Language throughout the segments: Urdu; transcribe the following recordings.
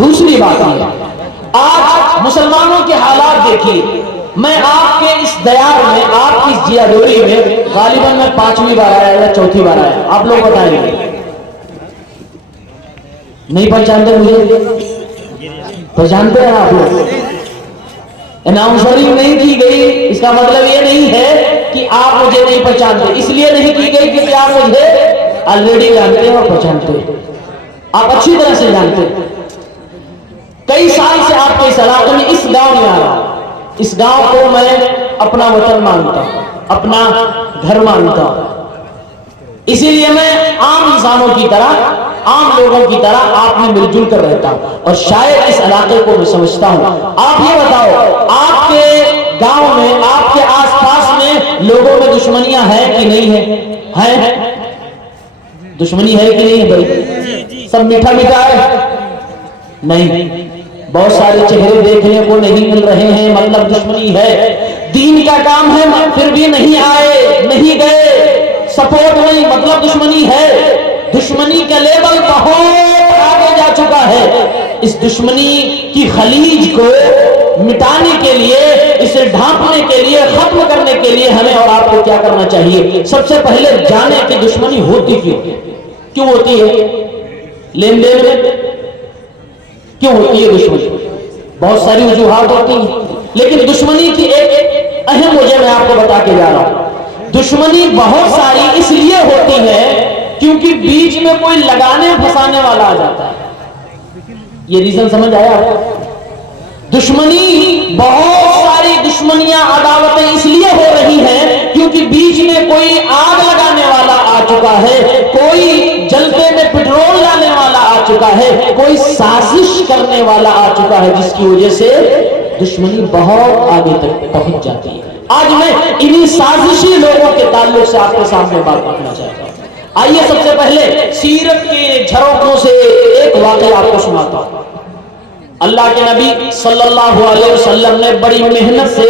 دوسری بات ہے آج مسلمانوں کے حالات دیکھیے. میں آپ کے اس دیار میں، آپ کی اس جیادوری میں غالباً میں 5ویں بار آیا یا 4تھی بار آیا. آپ لوگ بتائیں گے نہیں پہچانتے مجھے؟ پہچانتے ہیں آپ لوگ؟ اناؤنسرنگ نہیں کی گئی اس کا مطلب یہ نہیں ہے کہ آپ مجھے نہیں پہچانتے. اس لیے نہیں کی گئی کیونکہ آپ مجھے آلریڈی جانتے ہیں اور پہچانتے ہیں. آپ اچھی طرح سے جانتے ہیں. کئی سال سے آپ کے اس علاقے میں اس گاؤں میں آ رہا ہوں. اس گاؤں کو میں اپنا وطن مانتا ہوں، اپنا گھر مانتا ہوں. اسی لیے میں عام انسانوں کی طرح، عام لوگوں کی طرح آپ میں مل جل کر رہتا ہوں اور شاید اس علاقے کو میں سمجھتا ہوں. آپ یہ بتاؤ آپ کے گاؤں میں، آپ کے آس پاس میں لوگوں میں دشمنیاں ہیں کہ نہیں ہیں؟ دشمنی ہے کہ نہیں ہے بھائی؟ سب میٹھا میٹھا ہے؟ نہیں. بہت سارے چہرے دیکھنے کو نہیں مل رہے ہیں، مطلب دشمنی ہے. دین کا کام ہے پھر بھی نہیں آئے، نہیں گئے، سپورٹ نہیں، مطلب دشمنی ہے. دشمنی کا لیول بہت آگے جا چکا ہے. اس دشمنی کی خلیج کو مٹانے کے لیے، اسے ڈھانپنے کے لیے، ختم کرنے کے لیے ہمیں اور آپ کو کیا کرنا چاہیے؟ سب سے پہلے جانے کہ دشمنی ہوتی کیوں ہوتی ہے. لین دین میں کیوں ہوتی ہے دشمنی؟ بہت ساری وجوہات ہوتی ہیں، لیکن دشمنی کی ایک اہم وجہ میں آپ کو بتا کے جا رہا ہوں. دشمنی بہت ساری اس لیے ہوتی ہے کیونکہ بیچ میں کوئی لگانے پھنسانے والا آ جاتا ہے. یہ ریزن سمجھ آیا آپ کو؟ دشمنی، بہت ساری دشمنیاں، عداوتیں اس لیے ہو رہی ہیں کیونکہ بیچ میں کوئی آگ لگانے والا آ چکا ہے، کوئی جلتے میں پٹرول ڈالنے والا آ چکا ہے، کوئی سازش کرنے والا آ چکا ہے، جس کی وجہ سے دشمنی بہت آگے تک پہنچ جاتی ہے. آج میں انہی سازشی لوگوں کے تعلق سے آپ کے سامنے بات کرنا چاہتا ہوں. آئیے سب سے پہلے سیرت کے جھروکوں سے ایک واقعہ آپ کو سناتا ہوں. اللہ کے نبی صلی اللہ علیہ وسلم نے بڑی محنت سے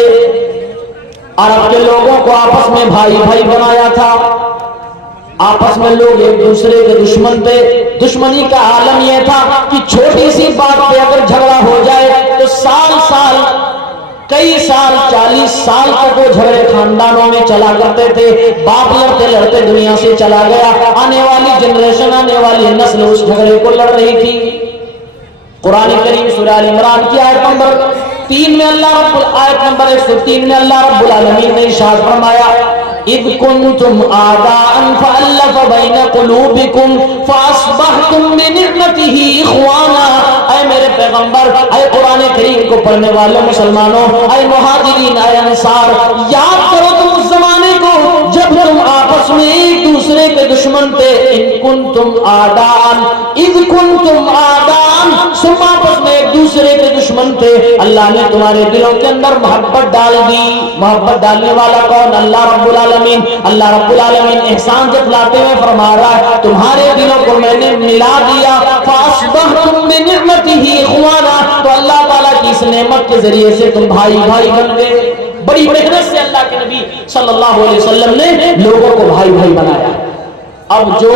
عرب کے لوگوں کو آپس میں بھائی بھائی بنایا تھا. آپس میں لوگ ایک دوسرے کے دشمن تھے. دشمنی کا عالم یہ تھا کہ چھوٹی سی بات پہ اگر جھگڑا ہو جائے تو سال کئی سال 40 سال تک وہ جھگڑے خاندانوں میں چلا کرتے تھے. باپ لڑتے لڑتے دنیا سے چلا گیا، آنے والی جنریشن، آنے والی نسل اس جھگڑے کو لڑ رہی تھی. قرآن کریم سورہ آل عمران کی آیت نمبر 3 میں آیت نمبر 103 میں اللہ رب العالمین نے ارشاد فرمایا اذ کنتم اعداء فالف بین قلوبکم فاصبحتم بنعمتہ اخوانا. اے میرے پیغمبر، اے قرآن کریم کو پڑھنے والے مسلمانوں، اے مہاجرین، اے انصار، یاد کرو تم اس زمانے کو جب تم آپس میں ایک دوسرے کے دشمن تھے. ان کنتم اعداء، اذ کنتم اعداء، تم آپس میں ایک دوسرے کے دشمن تھے. اللہ نے تمہارے دلوں کے اندر محبت ڈال دی. محبت ڈالنے والا کون؟ اللہ رب العالمین. اللہ رب العالمین احسان جتلاتے ہوئے فرما رہا ہے تمہارے دلوں کو میں نے ملا دیا. فاصبحتم بنعمتہ اخوانا، تو اللہ تعالیٰ کی اس نعمت کے ذریعے سے تم بھائی بھائی بن گئے. بڑی محنت سے اللہ کے نبی صلی اللہ علیہ وسلم نے لوگوں کو بھائی بھائی بنایا. اب جو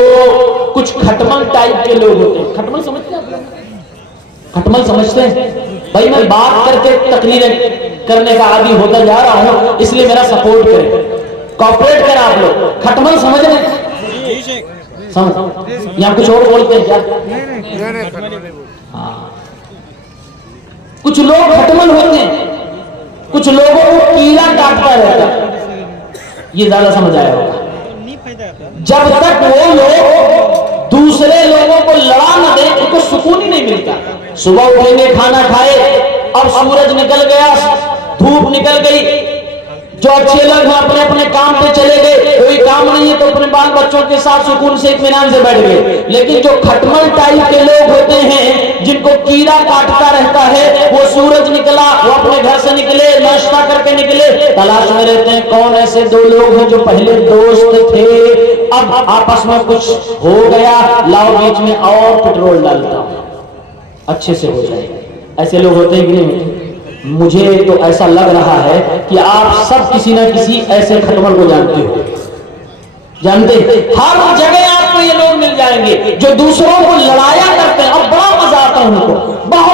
کچھ کھٹمل ٹائپ کے لوگ ہوتے ہیں، کھٹمل سمجھتے ہیں آپ لوگ؟ کھٹمل سمجھتے ہیں؟ بھائی میں بات کر کے تقریریں کرنے کا عادی ہوتا جا رہا ہوں، اس لیے میرا سپورٹ کریں، کوآپریٹ کریں آپ لوگ. کھٹمل سمجھ رہے ہیں؟ سمجھ یا کچھ اور بولتے ہیں کیا؟ ہاں، کچھ لوگ کھٹمل ہوتے ہیں، کچھ لوگوں کو کیڑا کاٹتا رہتا ہے. یہ زیادہ سمجھ آیا ہوگا. جب تک وہ لوگ دوسرے لوگوں کو لڑا نہ دیں ان کو سکون ہی نہیں ملتا. صبح اٹھیں گے، کھانا کھائے، اب سورج نکل گیا، دھوپ نکل گئی، جو اچھے لوگ ہیں اپنے اپنے کام پہ چلے گئے، کوئی کام نہیں ہے تو اپنے بال بچوں کے ساتھ سکون سے اطمینان سے بیٹھ گئے. لیکن جو کھٹمل ٹائپ کے لوگ ہوتے ہیں جن کو کیڑا کاٹتا رہتا ہے، وہ سورج نکلا، وہ اپنے گھر سے نکلے، ناشتہ کر کے نکلے، تلاش میں رہتے ہیں کون ایسے دو لوگ ہیں جو پہلے دوست تھے، اب آپس میں کچھ ہو گیا، لاؤ بیچ میں اور پٹرول ڈالتا ہوں، اچھے سے ہو جائے. ایسے لوگ ہوتے ہیں کہ نہیں ہوتے؟ مجھے تو ایسا لگ رہا ہے کہ آپ سب کسی نہ کسی ایسے کھٹمل کو جانتے ہو. جانتے ہر جگہ آپ کو یہ لوگ مل جائیں گے جو دوسروں کو لڑایا کرتے ہیں. اب بڑا مزہ آتا ہے ان کو، بہت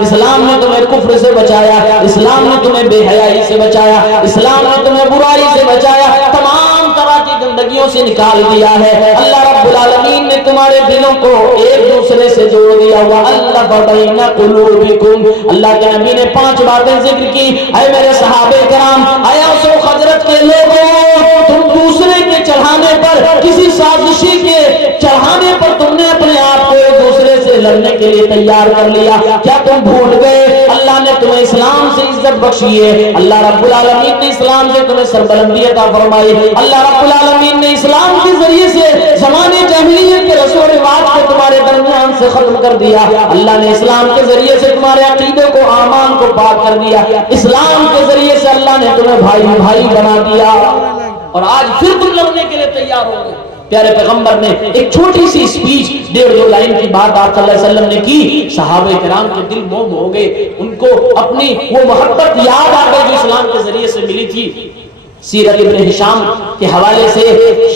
اسلام نے تمہیں کفر سے بچایا، اسلام نے تمہیں بے حیائی سے بچایا، اسلام نے تمہیں برائی سے بچایا، تمام طرح کی گندگیوں سے نکال دیا ہے۔ اللہ رب العالمین نے تمہارے دلوں کو ایک دوسرے سے جوڑ دیا ہوا، اللہ بین قلوبکم۔ اللہ کے نبی نے 5 باتیں ذکر کی۔ اے میرے صحابہ کرام، اے اوس و خزرج کے لوگوں، تم دوسرے کے چڑھانے پر، کسی سازشی کے چڑھانے پر تم نے اپنے آپ کو ایک دوسرے سے لڑنے کے لیے تیار کر لیا۔ کیا تم بھول گئے اللہ نے تمہیں اسلام سے عزت بخشی ہے، اللہ رب العالمین نے اسلام سے تمہیں سربلندی عطا فرمائی، اللہ رب العالمین نے اسلام کے ذریعے سے زمانے جاہلیت کے رسم و رواج کو تمہارے درمیان سے ختم کر دیا، اللہ نے اسلام کے ذریعے سے تمہارے عقیدے کو، اعمال کو پاک کر دیا، اسلام کے ذریعے سے اللہ نے تمہیں بھائی بھائی بنا دیا، اور آج پھر تم لڑنے کے لیے تیار ہو گئے۔ پیارے پیغمبر نے ایک چھوٹی سی سپیچ 1.5-2 لائن کی بات آپ صلی اللہ علیہ وسلم نے کی، صحابہ کرام کے دل موم ہو گئے، ان کو اپنی وہ محبت یاد آ گئی جو اسلام کے ذریعے سے ملی تھی۔ سیرت ابن ہشام کے حوالے سے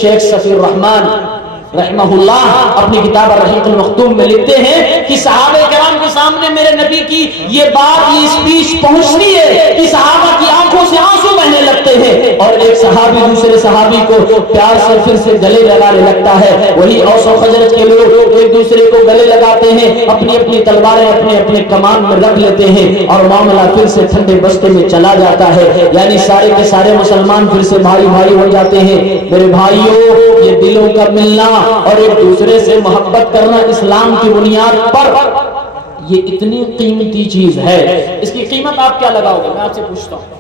شیخ صفی الرحمن رحمہ اللہ اپنی کتاب الرحیق المختوم میں لکھتے ہیں کہ صحابہ کرام کے سامنے میرے نبی کی یہ بات، یہ سپیچ پہنچتی ہے کہ صحابہ کی آنکھوں سے آنسو بہنے لگتے ہیں، اور ایک صحابی دوسرے صحابی کو پیار سے پھر سے گلے لگانے لگتا ہے۔ وہی اوس و خزرج کے لوگ ایک دوسرے کو گلے لگاتے ہیں، اپنی اپنی تلواریں اپنے اپنے کمان میں رکھ لیتے ہیں، اور معاملہ پھر سے ٹھنڈے بستے میں چلا جاتا ہے، یعنی سارے کے سارے مسلمان پھر سے بھائی بھائی ہو جاتے ہیں۔ میرے بھائیوں، یہ دلوں کا ملنا اور ایک دوسرے سے محبت کرنا اسلام کی بنیاد پر، یہ اتنی قیمتی چیز ہے، اس کی قیمت آپ کیا لگاؤ گے؟ میں آپ سے پوچھتا ہوں۔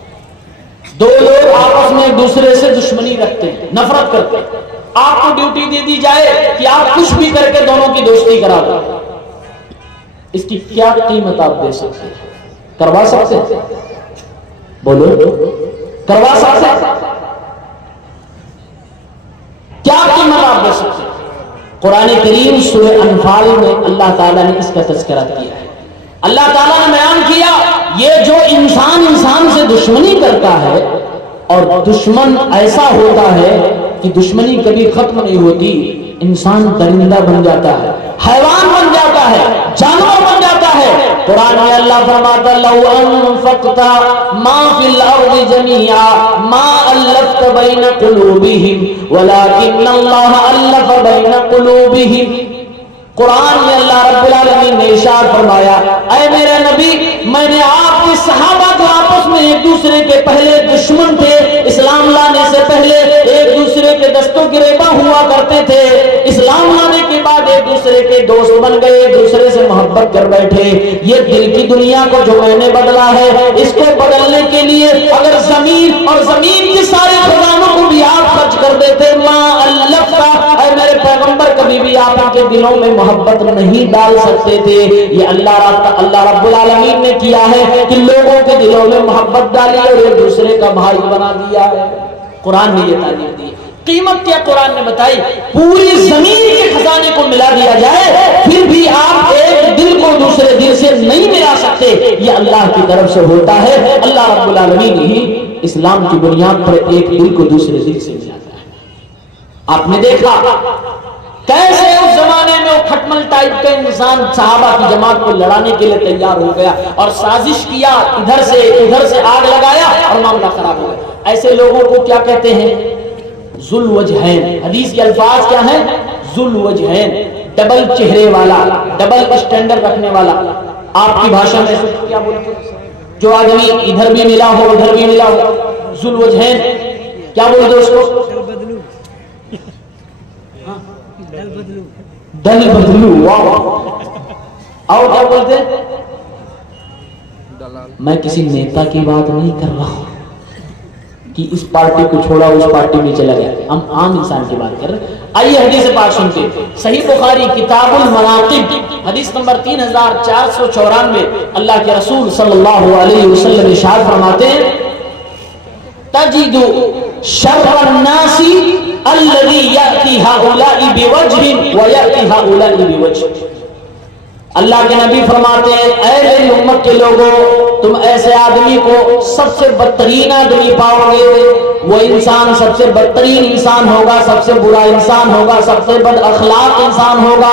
2 لوگ آپس میں ایک دوسرے سے دشمنی رکھتے ہیں، نفرت کرتے ہیں، آپ کو ڈیوٹی دے دی جائے کہ آپ کچھ بھی کر کے دونوں کی دوستی کرا دو، اس کی کیا قیمت آپ دے سکتے ہیں؟ کروا سکتے ہیں؟ بولو، کروا سکتے ہیں؟ کیا قیمت آپ دے سکتے ہیں؟ قرآن کریم سورہ انفال میں اللہ تعالیٰ نے اس کا تذکرہ کیا ہے۔ اللہ تعالیٰ نے بیان کیا، یہ جو انسان سے دشمنی کرتا ہے، اور دشمن ایسا ہوتا ہے کہ دشمنی کبھی ختم نہیں ہوتی، انسان درندہ بن جاتا ہے، حیوان بن جاتا ہے، جانور بن جاتا ہے۔ قرآن میں اللہ فرماتا ہے لو انفقت ما فی الارض جميعا ما الفت بین قلوبہم ولکن اللہ الف بین قلوبہم۔ قرآن میں اللہ رب العالمین نے ارشاد فرمایا، اے میرے نبی، میں نے آپ کے صحابہ جو آپس میں ایک دوسرے کے پہلے دشمن تھے، اسلام لانے سے پہلے ایک دوسرے کے دستوں گریباں ہوا کرتے تھے، اسلام لانے کے بعد ایک دوسرے کے دوست بن گئے، ایک دوسرے سے محبت کر بیٹھے۔ یہ دل کی دنیا کو جو میں نے بدلا ہے، اس کو بدلنے کے لیے اگر زمین اور زمین کے سارے خزانوں کو بھی آپ خرچ کر دیتے، ما الفتا، اے میرے پیغمبر، کبھی بھی آپ ان کے دلوں میں محبت نہیں ڈال سکتے تھے۔ یہ اللہ رب العالمین نے کیا ہے کہ لوگوں کے دلوں میں محبت ڈالی اور ایک دوسرے کا بھائی بنا دیا ہے۔ قرآن نے یہ تعلیم دی۔ قیمت کیا قرآن نے بتائی؟ پوری زمین کے خزانے کو ملا دیا جائے، پھر بھی آپ ایک دل کو دوسرے دل سے نہیں ملا سکتے، یہ اللہ کی طرف سے ہوتا ہے۔ اللہ رب العالمین ہی اسلام کی بنیاد پر ایک دل کو دوسرے دل سے ملاتا ہے۔ آپ نے دیکھا کیسے اس زمانے میں وہ کھٹمل ٹائپ کا انسان صحابہ کی جماعت کو لڑانے کے لیے تیار ہو گیا اور سازش کیا، ادھر سے آگ لگایا اور معاملہ خراب ہو گیا۔ ایسے لوگوں کو کیا کہتے ہیں؟ ذو الوجہین۔ حدیث کے الفاظ کیا ہیں؟ ذو الوجہین، ڈبل چہرے والا، ڈبل اسٹینڈرڈ رکھنے والا۔ آپ کی بھاشا میں کیا بولتے ہیں؟ جو آدمی ادھر بھی ملا ہو ادھر بھی ملا ہو، ذو الوجہین کیا بولتے اس کو؟ دل بدلو۔ واو۔ اور کیا بولتے ہیں؟ میں کسی نیتا کی بات نہیں کر رہا ہوں کہ اس پارٹی کو چھوڑا اس پارٹی میں چلا گیا، ہم عام انسان کی بات کر رہے ہیں۔ آئیے حدیث پاک سنتے ہیں۔ صحیح بخاری کتاب المناقب حدیث نمبر 3494، اللہ کے رسول صلی اللہ علیہ وسلم ارشاد فرماتے ہیں، تجد شر الناس الذي يأتي هؤلاء بوجه ويأتي هؤلاء بوجه۔ اللہ کے نبی فرماتے ہیں، اے میری امت کے لوگوں، تم ایسے آدمی کو سب سے بدترین آدمی پاؤ گے، وہ انسان سب سے بدترین انسان ہوگا، سب سے برا انسان ہوگا، سب سے بد اخلاق انسان ہوگا،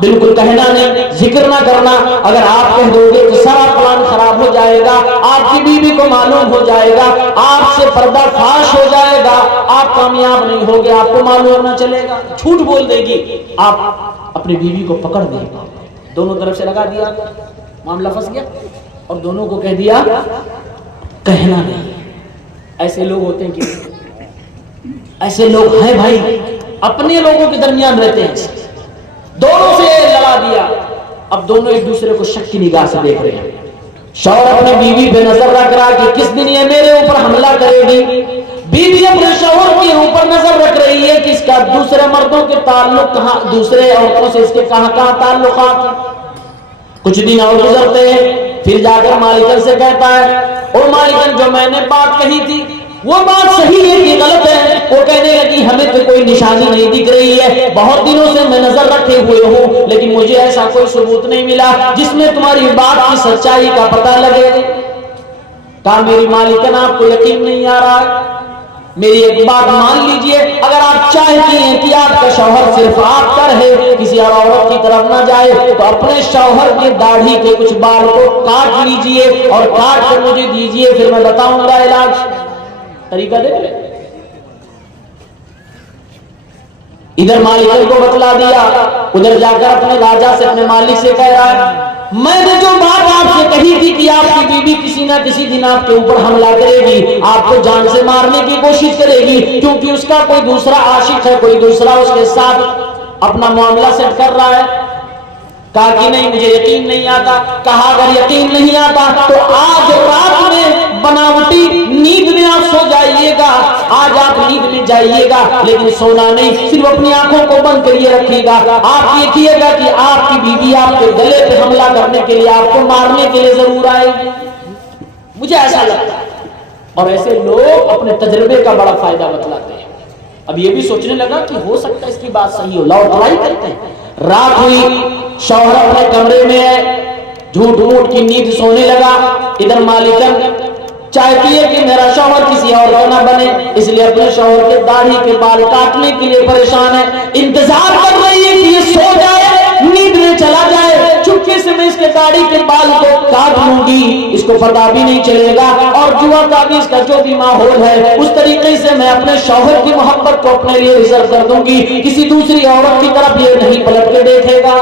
بالکل کہنا نہیں، ذکر نہ کرنا. اگر آپ کہہ دو گے تو سارا پلان خراب ہو جائے گا، آپ کی بیوی کو معلوم ہو جائے گا، آپ سے پردہ فاش ہو جائے گا، آپ کامیاب نہیں ہوگے، آپ کو معلوم نہ چلے گا، جھوٹ بول دے گی. آپ اپنی بیوی کو پکڑ دیں گے، دونوں طرف سے لگا دیا، معاملہ پھنس گیا، اور دونوں کو کہہ دیا کہنا نہیں. ایسے لوگ ہوتے ہیں کہ ایسے لوگ ہیں بھائی، اپنے لوگوں کے درمیان رہتے ہیں. دونوں سے لڑا دیا، اب دونوں ایک دوسرے کو شک کی نگاہ سے دیکھ رہے ہیں. شوہر اپنے بیوی پہ نظر رکھ رہا کہ کس دن یہ میرے اوپر حملہ کرے گی. بیوی اپنے شوہر کے اوپر نظر رکھ رہی ہے کہ اس کا دوسرے مردوں کے تعلق کہاں، دوسرے عورتوں سے اس کے کہاں کہاں تعلقات. کچھ دن اور گزرتے ہیں، پھر جا کر مالکن سے کہتا ہے او مالکن، جو میں نے بات کہی تھی وہ بات صحیح ہے کہ غلط ہے؟ وہ کہنے لگی ہمیں تو کوئی نشانی نہیں دکھ رہی ہے، بہت دنوں سے میں نظر رکھے ہوئے ہوں لیکن مجھے ایسا کوئی ثبوت نہیں ملا جس میں تمہاری بات کی سچائی کا پتہ لگے. کہا میری مالکن آپ کو یقین نہیں آ رہا ہے، میری ایک بات مان لیجئے، اگر آپ چاہتی ہیں کہ آپ کا شوہر صرف آپ کا رہے، کسی اور عورت کی طرف نہ جائے، تو اپنے شوہر کے داڑھی کے کچھ بال کو کاٹ لیجئے اور کاٹ کر مجھے دیجئے، پھر میں بتاؤں گا علاج. طریقہ دیکھ لیں. ادھر مالکن کو بتلا دیا، ادھر جا کر اپنے راجا سے، اپنے مالک سے کہہ رہا ہے میں نے جو بات آپ سے کہی تھی کہ آپ کی بیوی کسی نہ کسی دن آپ کے اوپر حملہ کرے گی، آپ کو جان سے مارنے کی کوشش کرے گی کیونکہ اس کا کوئی دوسرا عاشق ہے، کوئی دوسرا اس کے ساتھ اپنا معاملہ سیٹ کر رہا ہے. کہا کہ نہیں مجھے یقین نہیں آتا. کہا اگر یقین نہیں آتا تو آج رات میں بناوٹی نیند میں آپ سو جائیے گا، آج آپ نیند میں جائیے گا لیکن سونا نہیں، صرف اپنی آنکھوں کو بند کریے رکھیے گا. آپ دیکھیے گا کہ آپ کی بیوی آپ کے گلے پہ حملہ کرنے کے لیے، آپ کو مارنے کے لیے ضرور آئے گی. مجھے ایسا لگتا ہے. اور ایسے لوگ اپنے تجربے کا بڑا فائدہ بتلاتے ہیں. اب یہ بھی سوچنے لگا کہ ہو سکتا ہے اس کی بات صحیح ہو، لاؤ ٹرائی کرتے ہیں. رات ہوئی، شوہر اپنے کمرے میں ہے، جھوٹ موٹ کی نیند سونے لگا. ادھر مالکن چاہتی ہے کہ میرا شوہر کسی اور کا نہ بنے، اس لیے اپنے شوہر کے داڑھی کے بال کاٹنے کے لیے پریشان ہے. انتظار کر رہی ہے کہ یہ سو جائے، نیند میں چلا جائے، چپکے سے میں اس کے داڑھی کے بال کو کاٹ لوں گی، اس کو پتہ بھی نہیں چلے گا، اور جوا کا بھی اس کا جو بھی ماحول ہے اس طریقے سے میں اپنے شوہر کی محبت کو اپنے لیے ریزرو کر دوں گی، کسی دوسری عورت کی طرف یہ نہیں پلٹ کے دیکھے گا.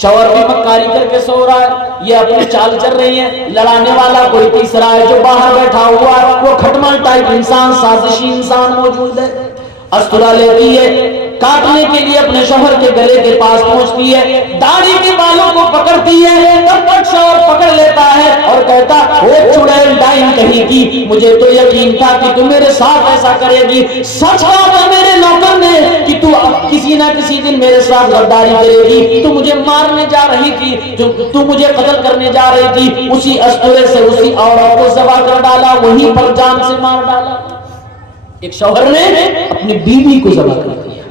شوہر بھی مکاری کر کے سو رہا ہے، یہ اپنی چال چل رہی ہے. لڑانے والا کوئی تیسرا ہے جو باہر بیٹھا ہوا ہے، وہ کھٹمل ٹائپ انسان، سازشی انسان موجود ہے. استرا لیتی ہے، کاٹنے کے لیے اپنے شوہر کے گلے کے پاس پہنچتی ہے، داڑھی کے بالوں کو پکڑتی ہے. تب تک شوہر پکڑ لیتا ہے اور کہتا وہ چڑیل ڈائن کہیں کی، مجھے تو یقین تھا کہ تم میرے ساتھ ایسا کرے گی. سچ کہا تھا میرے نوکر نے کہ تو کسی نہ کسی دن میرے ساتھ غداری کرے گی، تو مجھے مارنے جا رہی تھی، تو مجھے قتل کرنے جا رہی تھی. اسی استورے سے اسی عورت کو ذبح کر ڈالا، وہیں پر جان سے مار ڈالا. ایک شوہر نے اپنی بیوی کو ذبح کر دیا.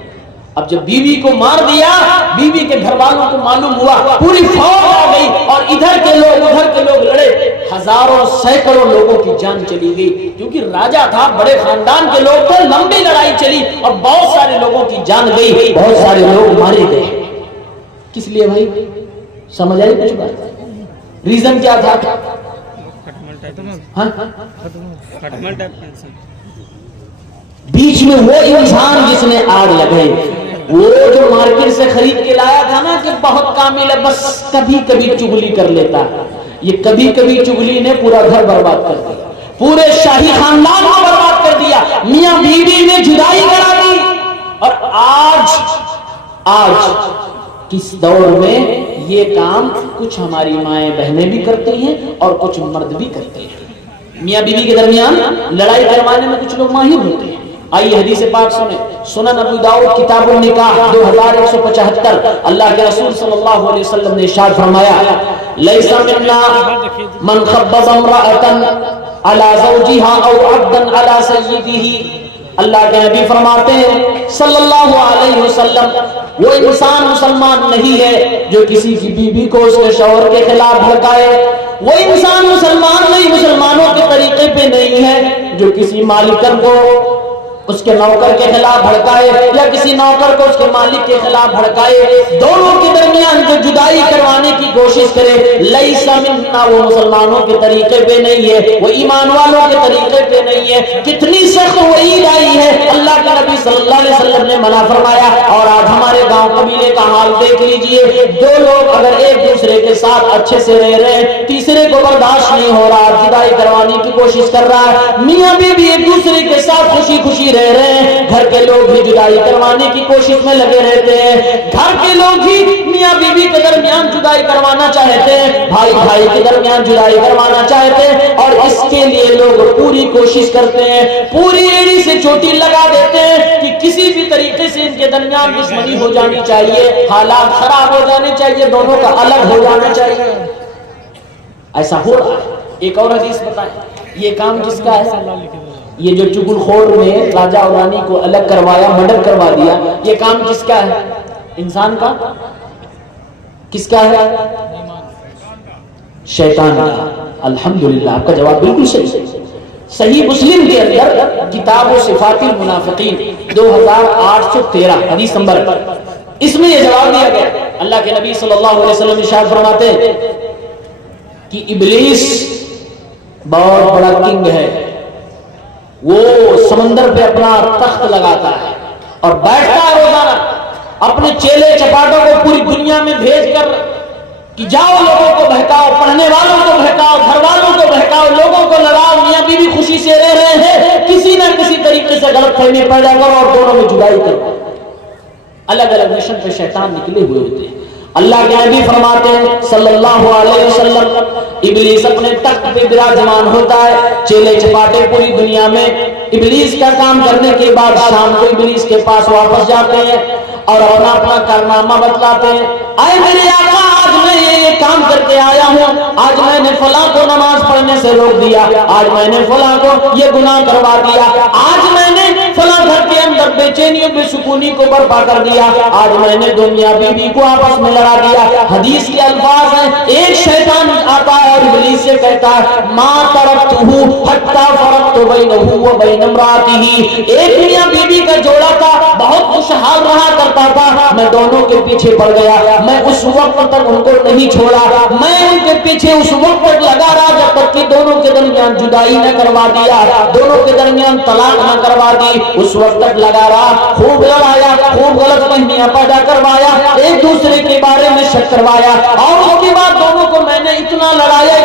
اب جب بیوی کو مار دیا، بیوی کے گھر والوں کو معلوم ہوا، پوری فوج آ گئی اور ادھر کے لوگ لڑے، ہزاروں سینکڑوں لوگوں کی جان چلی گئی. کیونکہ راجا تھا، بڑے خاندان کے لوگ تھے، لمبی لڑائی چلی اور بہت سارے لوگوں کی جان گئی، بہت سارے لوگ مارے گئے. کس لیے بھائی؟ سمجھ آئی کچھ بات؟ ریزن کیا تھا؟ بیچ میں وہ انسان جس نے آگ لگائی، وہ جو مارکیٹ سے خرید کے لایا تھا نا کہ بہت کامل ہے، بس کبھی کبھی چغلی کر لیتا. یہ کبھی کبھی چغلی نے پورا گھر برباد کر دیا، پورے شاہی خاندان کو برباد کر دیا، میاں بیوی میں جدائی کرا دی. اور آج کس دور میں یہ کام کچھ ہماری مائیں بہنیں بھی کرتی ہیں اور کچھ مرد بھی کرتے ہیں. میاں بیوی کے درمیان لڑائی کروانے میں کچھ لوگ ماہر ہوتے ہیں. آئیے حدیث پاک سنیں. سنن ابو داؤد کتاب النکاح 2175. اللہ کے رسول صلی اللہ علیہ وسلم نے ارشاد فرمایا لیس منا من خبب امرأة على زوجها او عبدا على سیدہ. اللہ کے نبی فرماتے ہیں صلی اللہ علیہ وسلم، وہ انسان مسلمان نہیں ہے جو کسی کی بیوی کو اس کے شوہر کے خلاف بھڑکائے. وہ انسان مسلمان نہیں، مسلمانوں کے طریقے پہ نہیں ہے جو کسی مالکن کو اس کے نوکر کے خلاف بھڑکائے یا کسی نوکر کو اس کے مالک کے خلاف بھڑکائے، دونوں کے درمیان جو جدائی کروانے کی کوشش کرے، لیس منا، وہ مسلمانوں کے طریقے پہ نہیں ہے، وہ ایمان والوں کے طریقے پہ نہیں ہے۔ کتنی سخت وعید آئی ہے، اللہ کے نبی صلی اللہ علیہ وسلم نے منع فرمایا۔ اور آج ہمارے گاؤں قبیلے کا حال دیکھ لیجئے، دو لوگ اگر ایک دوسرے کے ساتھ اچھے سے رہ رہے ہیں، تیسرے کو برداشت نہیں ہو رہا، جدائی کروانے کی کوشش کر رہا ہے۔ میاں بیوی ایک دوسرے کے ساتھ خوشی خوشی رہ رہے ہیں، گھر کے لوگ بھی جدائی کروانے کی کوشش میں لگے رہتے ہیں، گھر کے لوگ بھی میاں بیوی کے درمیان جدائی کروانا چاہتے ہیں، بھائی بھائی کے درمیان جدائی کروانا چاہتے ہیں، اور اس کے لیے لوگ پوری کوشش کرتے ہیں، پوری ایڑی سے چوٹی لگا دیتے ہیں کہ کسی بھی طریقے سے ان کے درمیان دشمنی ہو جانی چاہیے، حالات خراب ہو جانے چاہیے، دونوں کا الگ ہو جانا چاہیے۔ ایسا ہو رہا ہے۔ ایک اور حدیث بتائیں، یہ کام کس کا ہے؟ یہ جو چگل خور نے راجہ اور رانی کو الگ کروایا، مرڈر کروا دیا، یہ کام کس کا ہے؟ انسان کا؟ کس کا ہے؟ شیطان کا۔ الحمدللہ، آپ کا جواب بالکل صحیح۔ صحیح مسلم کے اندر کتاب و صفات المنافقین 2813 حدیث نمبر، اس میں یہ جواب دیا گیا۔ اللہ کے نبی صلی اللہ علیہ وسلم ارشاد فرماتے ہیں کہ ابلیس بہت بڑا کنگ ہے، وہ سمندر پہ اپنا تخت لگاتا ہے اور بیٹھتا ہے روزانہ، اپنے چیلے چپاٹوں کو پوری دنیا میں بھیج کر کہ جاؤ لوگوں کو بہکاؤ، پڑھنے والوں کو بہکاؤ، گھر والوں کو بہکاؤ، لوگوں کو لڑاؤ، میاں بیوی خوشی سے رہ رہے ہیں، کسی نہ کسی طریقے سے غلط فہمی پیدا کرو اور دونوں میں جدائی کرو۔ الگ الگ مشن پہ شیطان نکلے ہوئے ہوتے ہیں۔ اللہ کے نبی فرماتے ہیں صلی اللہ علیہ وسلم، ابلیس اپنے تخت پہ براجمان ہوتا ہے، چیلے چپاٹے پوری دنیا میں ابلیس کا کام کرنے کے بعد شام کو ابلیس کے پاس واپس جاتے ہیں اور اپنا اپنا کارنامہ بتلاتے ہیں۔ اے میرے آقا، آج میں یہ کام کر کے آیا ہوں، آج میں نے فلاں کو نماز پڑھنے سے روک دیا، آج میں نے فلاں کو یہ گناہ کروا دیا، آج میں نے فلاں گھر کے اندر بے چینی و بے سکونی کو برپا کر دیا، آج میں نے دو میاں بیوی کو آپس میں لڑا دیا۔ حدیث کے الفاظ ہیں، ایک شیطان آتا ہے اور ابلیس سے کہتا ہے ما ترکتہ حتی فرقت بینہ و بین امرأتہ، ایک میاں بیوی کا جوڑا تھا، بہت خوشحال رہا کرتا تھا، میں دونوں کے پیچھے پڑ گیا، میں اس وقت تک ان کو نہیں چھوڑا، میں ان کے پیچھے اس وقت تک لگا رہا جب تک کہ دونوں کے درمیان جدائی نہ کروا دیا، دونوں کے درمیان طلاق نہ کروا دی، اس وقت تک لگا رہا، خوب لڑایا، خوب غلط فہمیاں پیدا کروایا، ایک دوسرے کے بارے میں شک کروایا، اور اس کے بعد دونوں کو میں نے اتنا لڑایا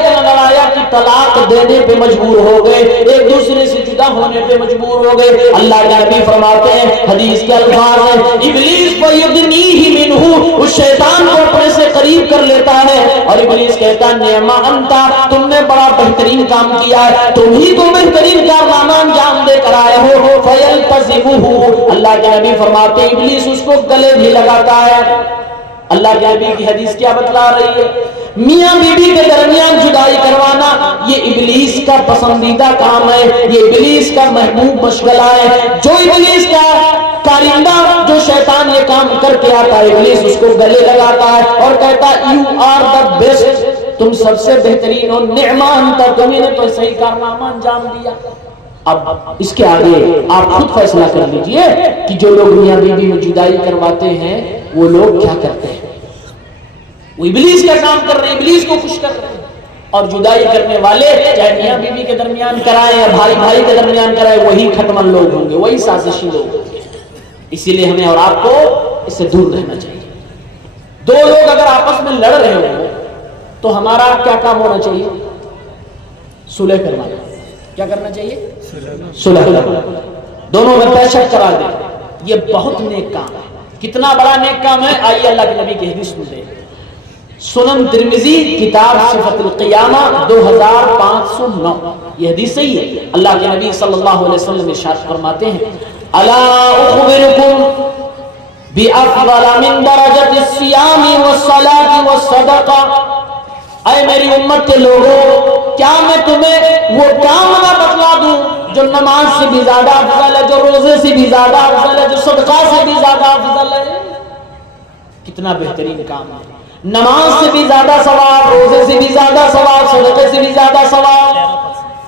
کہ طلاق دینے پہ مجبور ہو گئے، ایک دوسرے سے جدا ہونے پہ مجبور ہو گئے۔ اللہ کے نبی فرماتے ہیں، حدیث کے الفاظ ہیں، ابلیس فیدنیہ منہ، اس شیطان کو اپنے سے قریب کر لیتا ہے اور ابلیس کہتا ہے نعم انت، تم نے بڑا بہترین کام کیا ہے، تم ہی تو بہترین کارنامہ انجام دے کر آئے ہو، فیلتزمہ، اللہ کے نبی فرماتے ہیں ابلیس اس کو گلے بھی لگاتا ہے۔ اللہ کے نبی کی حدیث کیا بتلا رہی ہے؟ میاں بیوی کے درمیان جدائی کروانا یہ ابلیس کا پسندیدہ کام ہے، یہ ابلیس کا محبوب مشغلہ ہے۔ جو ابلیس کا کارندہ، جو شیطان یہ کام کر کے آتا ہے، ابلیس اس کو گلے لگاتا ہے اور کہتا ہے یو آر دا بیسٹ، تم سب سے بہترین ہو، نعم انت، تمہیں نے تو صحیح کارنامہ انجام دیا۔ اب اس کے آگے آپ خود فیصلہ کر لیجئے کہ جو لوگ میاں بیوی میں جدائی کرواتے ہیں وہ لوگ کیا کرتے ہیں۔ وہ ابلیس کا کام کر رہے ہیں، ابلیس کو خوش کر رہے ہیں، اور جدائی کرنے والے چاہے میاں بیوی کے درمیان کرائے یا بھائی بھائی کے درمیان کرائے، وہی کھٹمن لوگ ہوں گے، وہی سازشی لوگ ہوں گے۔ اسی لیے ہمیں اور آپ کو اس سے دور رہنا چاہیے۔ دو لوگ اگر آپس میں لڑ رہے ہوں تو ہمارا کیا کام ہونا چاہیے؟ صلح کروانا۔ کیا کرنا چاہیے؟ صلح کروانا، دونوں میں پیش کرا دیں، یہ بہت نیک کام ہے۔ کتنا بڑا نیک کام ہے، آئیے اللہ کے نبی کی حدیث سنتے ہیں۔ سنن ترمذی کتاب صفت القیامہ 2509، یہ حدیث صحیح ہے۔ اللہ کے نبی صلی اللہ علیہ وسلم ارشاد فرماتے ہیں الا اخبرکم بافضل من درجۃ الصیام والصلاۃ والصدقہ، اے میری امت کے لوگوں، کیا میں تمہیں وہ کام نہ بتلا دوں جو نماز سے بھی زیادہ افضل ہے، جو روزے سے بھی زیادہ افضل ہے، جو صدقہ سے بھی زیادہ افضل ہے؟ کتنا بہترین کام ہے، نماز سے بھی زیادہ ثواب، روزے سے بھی زیادہ ثواب، صدقے سے بھی زیادہ ثواب۔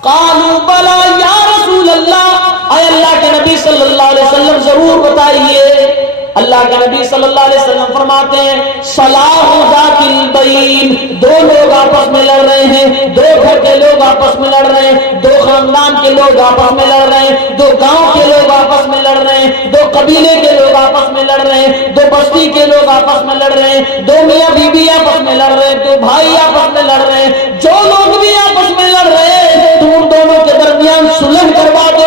قالوا بلا یا رسول اللہ، اے اللہ کے نبی صلی اللہ علیہ وسلم ضرور بتائیے۔ اللہ کے نبی صلی اللہ علیہ وسلم فرماتے ہیں صلاح ذات البین، دو لوگ آپس میں لڑ رہے ہیں، دو گھر کے لوگ آپس میں لڑ رہے ہیں، دو خاندان کے لوگ آپس میں لڑ رہے ہیں، دو گاؤں کے لوگ آپس میں لڑ رہے ہیں، دو قبیلے کے لوگ آپس میں لڑ رہے ہیں، دو بستی کے لوگ آپس میں لڑ رہے ہیں، دو میاں بیوی آپس میں لڑ رہے ہیں، دو بھائی آپس میں لڑ رہے ہیں، جو لوگ بھی آپس میں لڑ رہے ہیں تم ان دونوں کے درمیان صلح کروا دو۔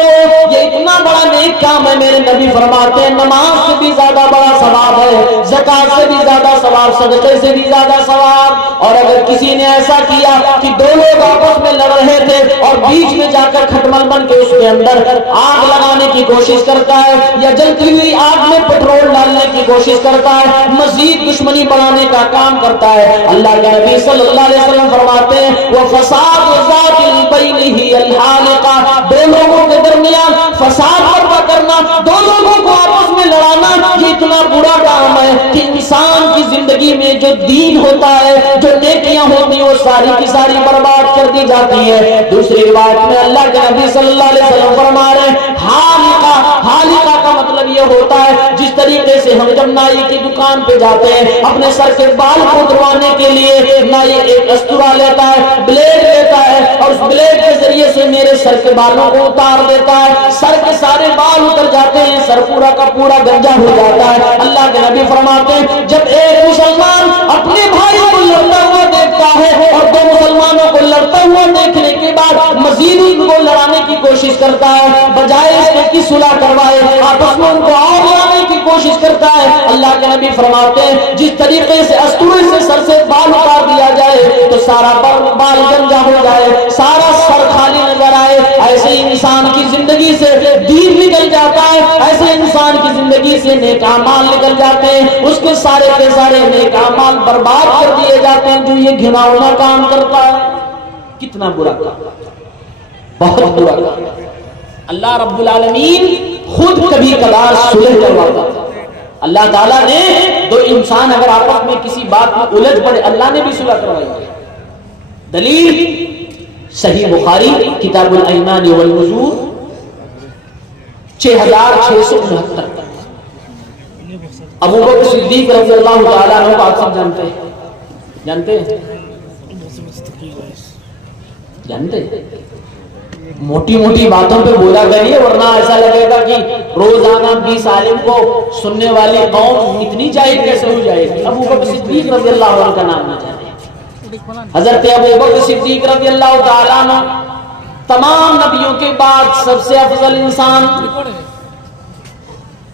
یہ اتنا بڑا نیک کام ہے، میرے نبی فرماتے ہیں نماز سے بھی زیادہ بڑا ثواب ہے، زکات سے بھی زیادہ ثواب، صدقے سے بھی زیادہ ثواب۔ اور اگر کسی نے ایسا کیا کہ دو لوگ آپس میں لڑ رہے تھے اور بیچ میں جا کر کھٹمل بن کے اس کے اندر آگ لگانے کی کوشش کرتا ہے یا جلتی ہوئی آگ میں پٹرول ڈالنے کی کوشش کرتا ہے، مزید دشمنی بڑھانے کا کام کرتا ہے، اللہ کے نبی صلی اللہ علیہ وسلم فرماتے ہیں وَفَسَادُ ذَاتِ الْبَيْنِ هِيَ الْحَالِقَةُ، دو لوگوں کے درمیان فساد برپا کرنا، دو لوگوں کو آپس میں لڑانا، یہ اتنا برا کام ہے کہ انسان کی زندگی میں جو دین ہوتا ہے، جو نیکیاں ہوتی ہیں، وہ ساری کی ساری برباد کر دی جاتی ہے۔ دوسری روایت میں اللہ کے نبی صلی اللہ علیہ وسلم فرما رہے ہیں حالقہ کا مطلب یہ ہوتا ہے جس طریقے سے ہم جب نائی کی دکان پہ جاتے ہیں اپنے سر کے بال کو اتروانے کے لیے نائی ایک استورا لیتا ہے، بلیڈ لیتا ہے اور اس بلیڈ کے ذریعے سے میرے سر کے بالوں کو اتار دیتا ہے، سر کے سارے بال اتر جاتے ہیں، سر پورا کا پورا گنجا ہو جاتا ہے۔ اللہ کے نبی فرماتے ہیں جب ایک مسلمان اپنے بھائی کو لڑتا ہوا دیکھتا ہے اور دو مسلمانوں کو لڑتا ہوا دیکھنے کے بعد مزید ان کو لڑانے کی کوشش کرتا ہے، بجائے اس کے کی صلح کروائے آپس میں ان کو آگ لانے کی کوشش کرتا ہے، اللہ کے نبی فرماتے ہیں جس طریقے سے استورے سے سر سے بال اتار دیا جائے تو سارا بال گنجا ہو جائے، سارا سر خالی نظر آئے، ایسے ہی انسان کی زندگی سے دین نکل جاتا ہے، ایسے انسان کی زندگی سے نیک اعمال نکل جاتے ہیں، اس کے سارے کے سارے نیک اعمال برباد کر دیے جاتے ہیں جو یہ گھناؤنا کام کرتا ہے۔ کتنا برا کام، بہت برا کام۔ اللہ رب العالمین خود کبھی کبھار صلح کرواتا ہے۔ اللہ تعالیٰ نے دو انسان اگر آپس میں کسی بات میں الجھ پڑے اللہ نے بھی صلح کروائی ہے۔ دلیل صحیح بخاری کتاب الایمان والنذور 6669، ابو بکر صدیق رضی اللہ تعالیٰ عنہ کو آپ سب جانتے ہیں، جانتے ہیں؟ جانتے ہیں؟ موٹی موٹی باتوں پہ بولا کریے ورنہ ایسا لگے گا کہ روزانہ 20 عالم کو سننے والی قوم اتنی جاہل کیسے ہو جائے گی۔ ابو بکر صدیق رضی اللہ عنہ کا نام نہ جانے، حضرت ابو بکر صدیق رضی اللہ تعالیٰ عنہ تمام نبیوں کے بعد سب سے افضل انسان،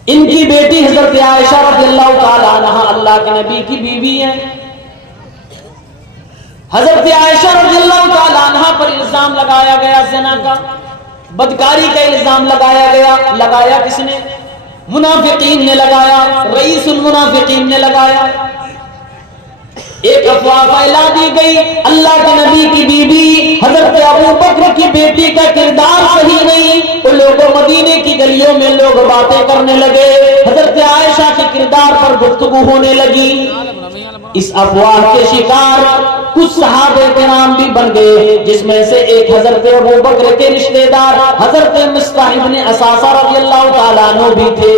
ان کی بیٹی حضرت عائشہ رضی اللہ تعالیٰ عنہ اللہ کے نبی کی بیوی ہیں۔ حضرت عائشہ رضی اللہ تعالیٰ عنہ پر الزام لگایا گیا زنا کا، بدکاری کا الزام لگایا گیا، لگایا کس نے؟ منافقین نے لگایا، رئیس المنافقین نے لگایا۔ ایک افواہ پھیلا دی گئی اللہ کے نبی کی بیوی حضرت ابو بکر کی بیٹی کا کردار صحیح نہیں، وہ لوگوں مدینے کی گلیوں میں لوگ باتیں کرنے لگے، حضرت عائشہ کے کردار پر گفتگو ہونے لگی۔ اس افواہ کے شکار کچھ صحابہ کرام بھی بن گئے، جس میں سے ایک حضرت ابو بکر کے رشتہ دار حضرت مصطح بن اساسہ رضی اللہ تعالیٰ عنہ بھی تھے۔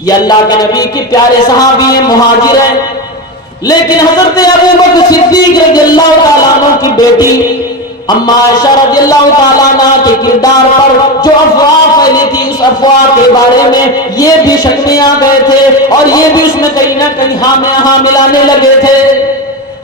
یہ اللہ کے نبی کے پیارے صحابی ہیں، مہاجر ہیں، لیکن حضرت ابو بکر صدیق رضی اللہ تعالیٰ عنہ کی بیٹی اما عائشہ رضی اللہ تعالیٰ عنہ کے کردار پر جو افواہ پھیلی تھی، اس افواہ کے بارے میں یہ بھی شک میں آ گئے تھے اور یہ بھی اس میں کہیں نہ کہیں ہاں میں ہاں ملانے لگے تھے۔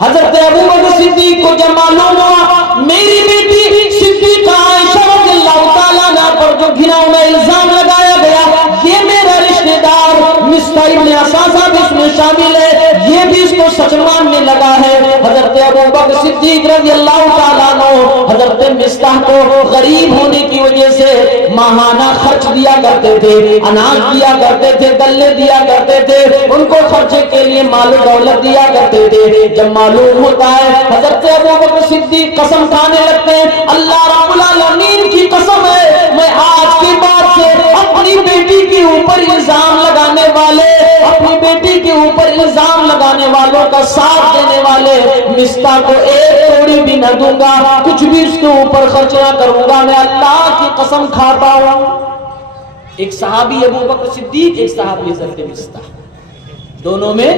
حضرت ابو بکر صدیق کو جب معلوم ہوا میری بیٹی صدیقہ عائشہ رضی اللہ تعالیٰ عنہ پر جو گھناؤنا الزام لگایا گیا، یہ میرا رشتہ دار مصطح بن اساسہ بھی اس میں شامل ہے، یہ بھی اس کو سچ ماننے لگا ہے۔ حضرت ابو بکر صدیق رضی اللہ تعالیٰ عنہ حضرت مصطح کو غریب ہونے کی وجہ سے ماہانہ خرچ دیا کرتے تھے، اناج دیا کرتے تھے، دلے دیا کرتے تھے، ان کو خرچے کے لیے مال و دولت دیا کرتے تھے۔ جب معلوم ہوتا ہے حضرت ابو بکر صدیق قسم کھانے لگتے ہیں، اللہ رب العالمین کی قسم ہے میں آج کے بعد سے اپنی بیٹی کے اوپر الزام لگانے والے، اپنی بیٹی کے اوپر الزام لگانے والوں کا ساتھ دینے والے والے مصطح کو ایک توڑی بھی نہ دوں گا، کچھ بھی اس کے اوپر خرچ نہ کروں گا، میں اللہ کی قسم کھاتا ہوں۔ ایک صحابی ابو بکر صدیق، ایک صحابی حضرت مصطح، دونوں میں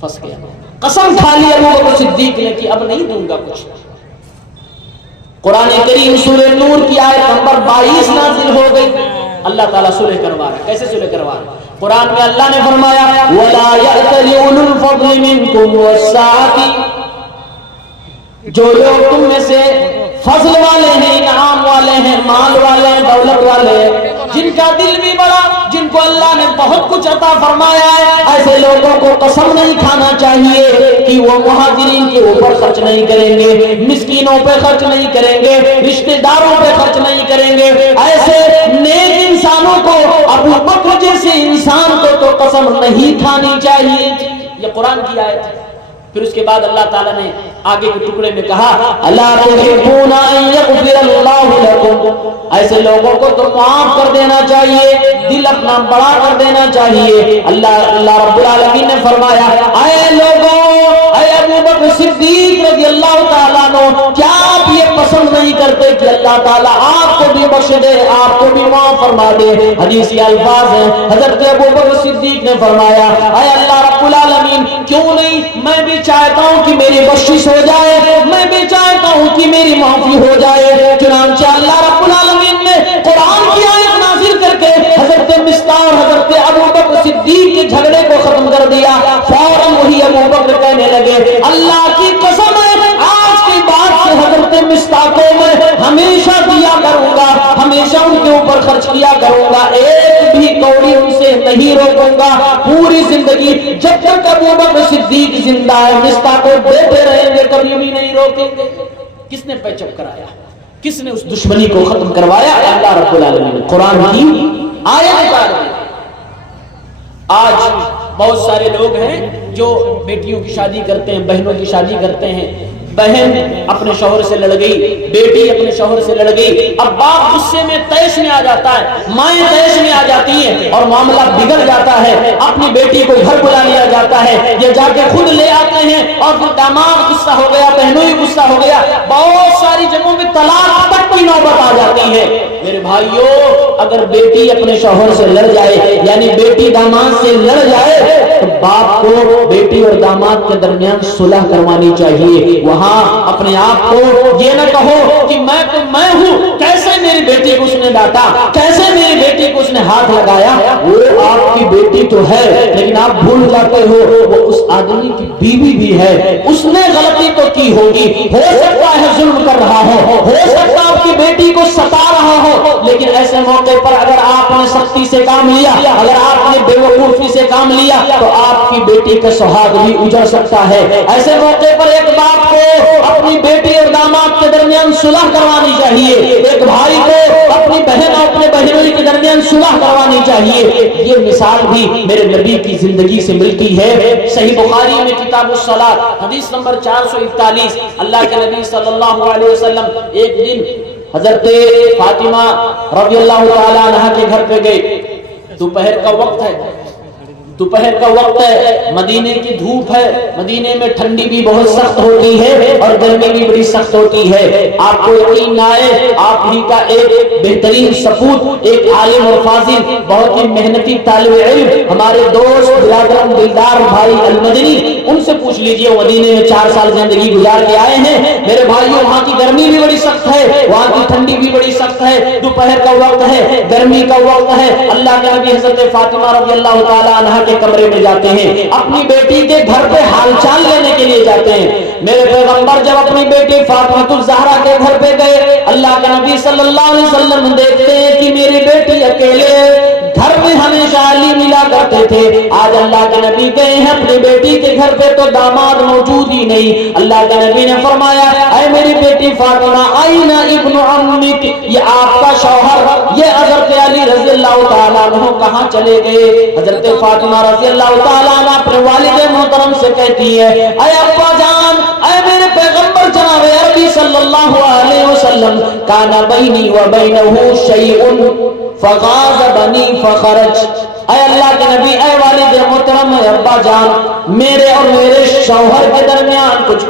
پھنس گیا۔ قسم کھا لی ابو بکر صدیق نے کہ اب نہیں دوں گا کچھ۔ قرآن کریم سورہ نور کی آیت نمبر 22 نازل ہو گئی۔ اللہ تعالیٰ صلح کروا رہا ہے۔ کیسے صلح کروا رہا ہے؟ قرآن میں اللہ نے فرمایا وَلَا يَأْتَلِ أُولُو الْفَضْلِ مِنْكُمْ وَالسَّعَةِ، جو لوگ تم میں سے فضل والے ہیں، انعام والے ہیں، مال والے ہیں، دولت والے ہیں، جن کا دل بھی بڑا، جن کو اللہ نے بہت کچھ عطا فرمایا ہے، ایسے لوگوں کو قسم نہیں کھانا چاہیے کہ وہ مہاجرین کے اوپر خرچ نہیں کریں گے، مسکینوں پہ خرچ نہیں کریں گے، رشتہ داروں پہ خرچ نہیں کریں گے۔ ایسے نیک انسانوں کو، ابو بکر جیسے انسان کو تو قسم نہیں کھانی چاہیے۔ یہ قرآن کی آیت ہے۔ پھر اس کے بعد اللہ تعالیٰ نے آگے کے ٹکڑے میں کہا الا تحبون ان یغفر اللہ لکم، ایسے لوگوں کو تو معاف کر دینا چاہیے، دل اپنا بڑا کر دینا چاہیے۔ اللہ رب العالمین نے فرمایا اے لوگوں، اے ابو بکر صدیق رضی اللہ تعالیٰ عنہ، کیا آپ یہ پسند نہیں کرتے کہ اللہ تعالیٰ آپ کو بھی بخش دے، آپ کو بھی معاف فرما دے؟ حدیثی الفاظ ہیں، حضرت ابو بکر صدیق نے فرمایا اے اللہ رب العالمین، کیوں نہیں، میں بھی چاہتا ہوں کہ میری بخشش ہو جائے، میں بھی چاہتا ہوں کہ میری معافی ہو جائے۔ چنانچہ اللہ رب العالمین نے قرآن کی آیت نازل کر کے حضرت مصطح اور حضرت ابو بکر صدیق کے جھگڑے کو ختم کر دیا۔ فوراً وہی ابو بکر کہنے لگے اللہ کی قسم ہے، آج کے بعد سے حضرت مصطح کو میں ہمیشہ دیا کروں گا، ہمیشہ ان کے اوپر خرچ کیا کروں گا، ایک بھی کوڑی ان سے نہیں روکوں گا پوری زندگی، جب تک ابو بکر صدیق زندہ ہے مصطح کو دیتے رہیں گے، کبھی بھی نہیں روکیں گے۔ کس نے پیچ کرایا؟ کس نے اس دشمنی کو ختم کروایا؟ اللہ رب العالمین نے قرآن کی آیت اتار دی۔ آج بہت سارے لوگ ہیں جو بیٹیوں کی شادی کرتے ہیں، بہنوں کی شادی کرتے ہیں، بہن اپنے شوہر سے لڑ گئی، بیٹی اپنے شوہر سے لڑ گئی، اب باپ غصے میں طیش میں آ جاتا ہے، مائیں طیش میں آ جاتی ہیں اور معاملہ بگڑ جاتا ہے، اپنی بیٹی کو گھر بلا لیا جاتا ہے، یہ جا کے خود لے آتے ہیں اور پھر داماد غصہ ہو گیا، بہنوں ہی غصہ ہو گیا، بہت ساری جگہوں میں طلاق تک کی نوبت آ جاتی ہے۔ میرے بھائیو، اگر بیٹی اپنے شوہر سے لڑ جائے، یعنی بیٹی داماد سے لڑ جائے، تو باپ کو بیٹی اور داماد کے درمیان صلح کروانی چاہیے۔ وہاں اپنے آپ کو یہ نہ کہو کہ میں تو میں ہوں، کیسے میری بیٹی کو اس نے ڈانٹا، کیسے میری بیٹی کو اس نے ہاتھ لگایا، وہ آپ کی بیٹی تو ہے لیکن آپ بھول جاتے ہو وہ اس آدمی کی بیوی بھی ہے، اس نے غلطی تو کی ہوگی، ہو سکتا ہے ظلم کر رہا ہو سکتا ہے آپ کی بیٹی کو ستا رہا ہو، لیکن ایسے موقع پر اگر آپ نے سختی سے کام لیا، اگر آپ نے بے وقوفی سے کام لیا تو آپ کی بیٹی کا سہاگ بھی اجڑ سکتا ہے۔ ایسے موقع پر ایک باپ کو اپنی بیٹی اور داماد کے درمیان صلح کروانی چاہیے، ایک بھائی کو اپنی بہن اور اپنے بہنوئی کے درمیان صلح کروانی چاہیے۔ یہ مثال بھی میرے نبی کی زندگی سے ملتی ہے۔ صحیح بخاری میں کتاب الصلاۃ حدیث نمبر 441، اللہ کے نبی صلی اللہ علیہ وسلم ایک دن حضرت فاطمہ رضی اللہ تعالی عنہا کے گھر پہ گئے، دوپہر کا وقت ہے، دوپہر کا وقت ہے، مدینے کی دھوپ ہے، مدینے میں ٹھنڈی بھی بہت سخت ہوتی ہے اور گرمی بھی بڑی سخت ہوتی ہے۔ آپ کو یقین نہ آئے، آپ ہی کا ایک بہترین سپوت، ایک عالم اور فاضل، بہت ہی محنتی طالب علم، ہمارے دوست برادران دلدار بھائی المدنی، ان سے پوچھ لیجئے، وہ مدینے میں 4 سال زندگی گزار کے آئے ہیں۔ میرے بھائیوں، وہاں کی گرمی بھی بڑی سخت ہے، وہاں کی ٹھنڈی بھی بڑی سخت ہے، دوپہر کا وقت ہے، گرمی کا وقت ہے۔ اللہ کے نبی حضرت فاطمہ رضی اللہ تعالی عنہا کے کمرے میں جاتے ہیں، اپنی بیٹی کے گھر پہ حال چال لینے کے لیے جاتے ہیں۔ میرے پیغمبر جب اپنی بیٹی فاطمہ الزہرا کے گھر پہ گئے، اللہ کے نبی صلی اللہ علیہ وسلم دیکھتے ہیں کہ میری بیٹی اکیلے، گھر میں ہمیشہ علی ملا کرتے تھے، آج اللہ کے نبی گئے ہیں اپنی بیٹی کے گھر پہ تو داماد موجود ہی نہیں۔ اللہ کے نبی نے فرمایا اے میری بیٹی فاطمہ، آئین ابن عمک، یہ آپ کا شوہر، یہ حضرت علی رضی اللہ تعالیٰ عنہ کہاں چلے گئے؟ حضرت فاطمہ رضی اللہ تعالیٰ عنہ اپنے والد محترم سے کہتی ہے اے ابا جان، اے میرے پیغمبر جناب عربی صلی اللہ علیہ وسلم، کان بینی و بینہ شیء فغاضبنی فخرج، اے اللہ کے نبی، اے والد محترم، اے ابا جان، میرے اور میرے شوہر کے درمیان کچھ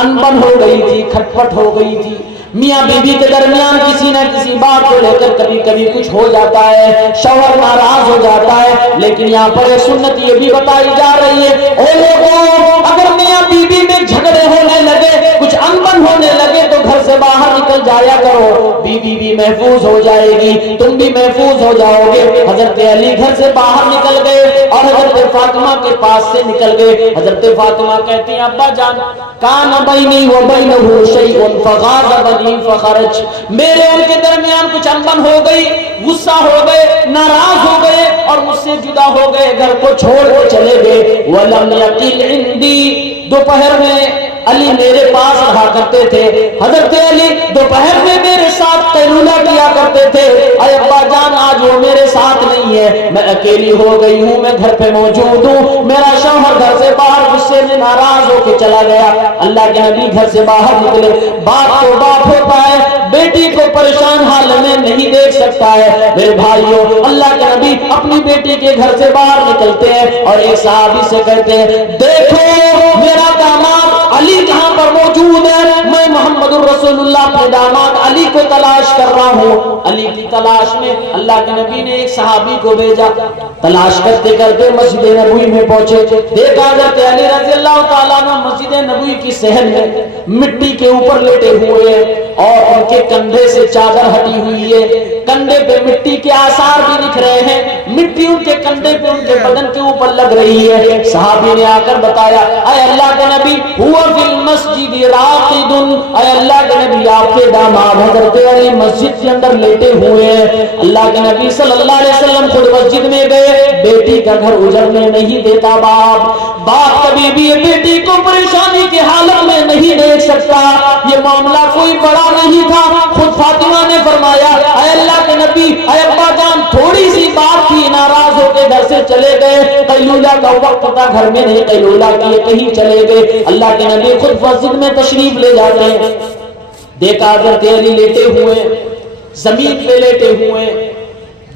انبن ہو گئی تھی، کھٹپٹ ہو گئی تھی، میاں بیوی کے درمیان کسی نہ کسی بات کو لے کر کبھی کبھی کچھ ہو جاتا ہے، شوہر ناراض ہو جاتا ہے، لیکن یہاں پر سنت یہ بھی بتائی جا رہی ہے، اے لوگوں، اگر میاں بیوی میں جھگڑے ہونے لگے، کچھ انبن ہونے لگے تو گھر سے باہر نکل جایا کرو، بیوی بھی محفوظ ہو جائے گی، تم بھی محفوظ ہو جاؤ گے۔ حضرت علی گھر سے باہر نکل گئے اور حضرت فاطمہ کے پاس سے نکل گئے۔ حضرت فاطمہ کہتی ہیں ابا جان، کان بینی و بینہ شیء فغاضبنی فخرج، میرے ان کے درمیان کچھ انبن ہو گئی، غصہ ہو گئے، ناراض ہو گئے اور مجھ سے جدا ہو گئے، گھر کو چھوڑ کے چلے گئے۔ ولم یقل عندی، دوپہر میں علی میرے پاس رہا کرتے تھے، حضرت علی دوپہر میں میرے ساتھ قیلولہ کیا کرتے تھے۔ اے ابا جان، آج وہ میرے ساتھ نہیں ہے، میں اکیلی ہو گئی ہوں، میں گھر پہ موجود ہوں، میرا شوہر گھر سے باہر غصے میں ناراض ہو کے چلا گیا۔ اللہ کے نبی گھر سے باہر نکلے، باپ کو باپ ہوتا ہے، بیٹی کو پریشان حال میں نہیں دیکھ سکتا ہے۔ میرے بھائیوں، اللہ کے نبی اپنی بیٹی کے گھر سے باہر نکلتے ہیں اور ایک صحابی سے کہتے ہیں، دیکھو میرا داماد علی کہاں پر موجود ہے، میں محمد الرسول اللہ اپنے داماد علی کو تلاش کر رہا ہوں۔ علی کی تلاش میں اللہ کے نبی نے ایک صحابی کو بھیجا، تلاش کرتے کرتے مسجد نبوی میں پہنچے، دیکھا حضرت علی رضی اللہ تعالیٰ عنہ مسجد نبوی کی صحن میں مٹی کے اوپر لیٹے ہوئے اور ان کے کندھے سے چادر ہٹی ہوئی ہے، کندھے پہ مٹی کے آثار بھی دکھ رہے ہیں، مٹی ان کے کندھے پہ ان کے بدن کے اوپر لگ رہی ہے۔ صحابی نے آ کر بتایا، اے اللہ کے نبی، ہوا فی المسجد راقد، اے اللہ کے نبی آپ کے داماد حضرت علی مسجد کے اندر لیٹے ہوئے ہیں۔ اللہ کے نبی صلی اللہ علیہ وسلم خود مسجد میں گئے، بیٹی کا گھر اجڑنے نہیں دیتا باپ کبھی بھی بیٹی کو پریشانی کی حالت میں نہیں دیکھ سکتا، یہ معاملہ کوئی بڑا نہیں تھا۔ خود فاطمہ نے فرمایا، اے اللہ کے نبی، اے ابا جان، تھوڑی سی بات تھی، ناراض ہو کے گھر سے چلے گئے، قیلولہ کا وقت تھا، گھر میں نہیں قیلولہ کیے کہیں چلے گئے۔ اللہ کے نبی خود مسجد میں تشریف لے جاتے ہیں، دیکھا حضرت علی لیٹے ہوئے، زمین پہ لیٹے ہوئے،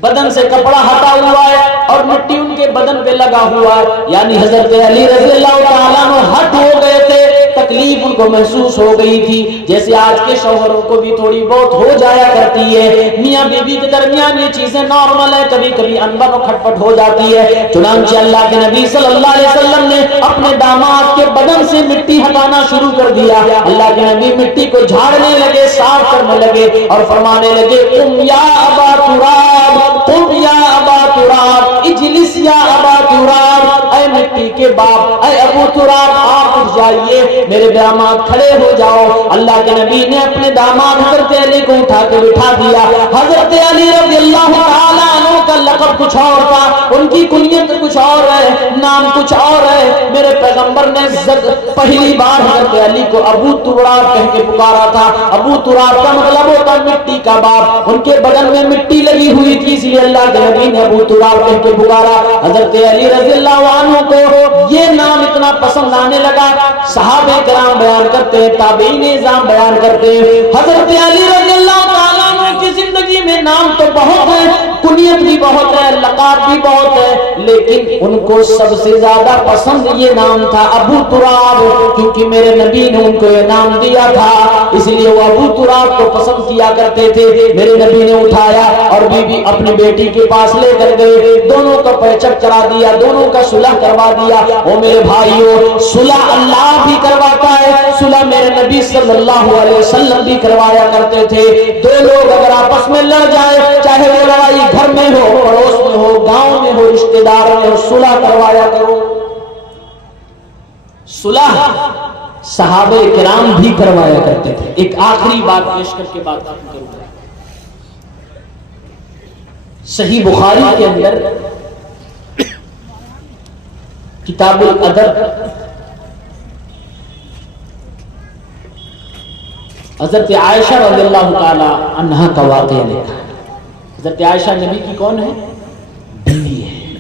بدن سے کپڑا ہٹا ہوا ہے اور مٹی ان کے بدن پہ لگا ہوا ہے، یعنی حضرت علی رضی اللہ تعالیٰ عنہ ہٹ ہو گئے تھے، تکلیف ان کو محسوس ہو گئی تھی، جیسے آج کے شوہروں کو بھی تھوڑی بہت ہو جایا کرتی ہے، میاں بیوی کے درمیان یہ چیزیں نارمل ہے، کبھی کبھی انبن و کھٹپٹ ہو جاتی ہے۔ چنانچہ اللہ کے نبی صلی اللہ علیہ وسلم نے اپنے داماد کے بدن سے مٹی ہٹانا شروع کر دیا، اللہ کے نبی مٹی کو جھاڑنے لگے، صاف کرنے لگے اور فرمانے لگے، قم یا ابا تراب، قم یا ابا تراب، اجلس یا ابا تراب، اے مٹی کے باپ، اے ابو تراب، آپ اٹھ جائیے، میرے داماد کھڑے ہو جاؤ۔ اللہ کے نبی نے اپنے داماد حضرت علی کو اٹھا کے بٹھا دیا۔ حضرت علی رضی اللہ تعالیٰ عنہ کا لقب کچھ اور تھا، ان کی کنیت کچھ اور ہے، نام کچھ اور ہے۔ میرے پیغمبر نے پہلی بار حضرت علی کو ابو تراب کہہ کے پکارا تھا۔ ابو تراب کا مطلب ہوتا مٹی کا باپ، ان کے بدن میں مٹی لگی ہوئی تھی، اس لیے اللہ کے نبی نے ابو تراب کہہ کے پکارا۔ حضرت علی رضی اللہ عنہ کو یہ نام اتنا پسند آنے لگا، صحابہ کرام بیان کرتے ہیں، تابعین نظام بیان کرتے ہیں، حضرت علی رضی اللہ تعالیٰ عنہ کی زندگی میں نام تو بہت ہے، کنیت بھی بہت ہے، لقب بھی بہت ہے، لیکن ان کو سب سے زیادہ پسند یہ نام تھا ابو تراب، کیونکہ میرے نبی نے ان کو یہ نام دیا تھا، اس لیے وہ ابو تراب کو پسند کیا کرتے تھے۔ میرے نبی نے اٹھایا اور بیوی اپنی بیٹی کے پاس لے کر گئے، دونوں کا پیچک کرا دیا، دونوں کا صلح کروا دیا۔ او میرے بھائیوں، صلح اللہ بھی کرواتا ہے، صلح میرے نبی صلی اللہ علیہ وسلم بھی کروایا کرتے تھے۔ دو لوگ اگر آپس میں لڑ جائے، چاہے وہ لڑائی گھر میں ہو، پڑوس میں ہو، گاؤں میں ہو، رشتہ دار میں ہو، صلح کروایا کرو۔ صلح صحابہ کرام بھی کروایا کرتے تھے۔ ایک آخری بات پیش کر کے بات ختم کروں گا۔ صحیح بخاری کے اندر کتاب الادب حضرت عائشہ رضی اللہ تعالی عنہا کا واقعہ لکھا ہے۔ حضرت عائشہ نبی کی کون ہے؟ بیوی ہے۔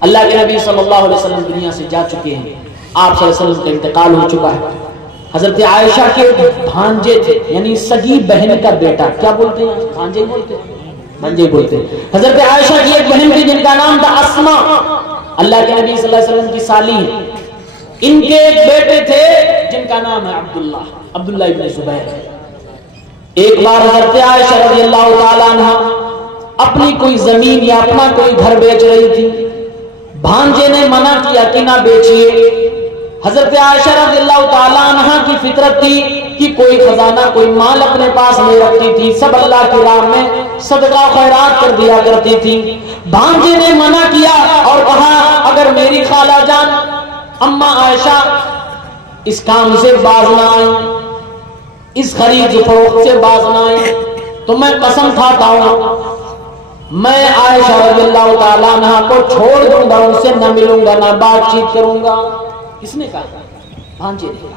اللہ کے نبی صلی اللہ علیہ وسلم دنیا سے جا چکے ہیں، آپ صلی اللہ علیہ وسلم کا انتقال ہو چکا ہے۔ حضرت عائشہ کے بھانجے تھے، یعنی سگی بہن کا بیٹا، کیا بولتے ہیں؟ بھانجے بولتے ہیں، بھانجے بولتے ہیں. حضرت عائشہ کی ایک بہن تھی جن کا نام تھا اسما، اللہ کے نبی صلی اللہ علیہ وسلم کی سالی ہے. ان کے ایک بیٹے تھے جن کا نام ہے عبداللہ ابن زبیر. ایک بار حضرت عائشہ رضی اللہ تعالیٰ عنہ اپنی کوئی زمین یا اپنا کوئی گھر بیچ رہی تھی. بھانجے نے منع کیا کہ نہ بیچیے. حضرت عائشہ رضی اللہ تعالیٰ عنہ کی فطرت تھی کہ کوئی خزانہ کوئی مال اپنے پاس نہیں رکھتی تھی، سب اللہ کی راہ میں صدقہ خیرات کر دیا کرتی تھی. بھانجے نے منع کیا اور کہا اگر میری خالہ جان اماں عائشہ اس کام سے باز نہ آئی، اس خرید فروخت سے باز نہ آئی، تو میں قسم کھاتا ہوں میں عائشہ رضی اللہ تعالیٰ عنہ کو چھوڑ دوں گا، ان سے نہ ملوں گا نہ بات چیت کروں گا. کس نے کہا؟ بھانجے نے کہا.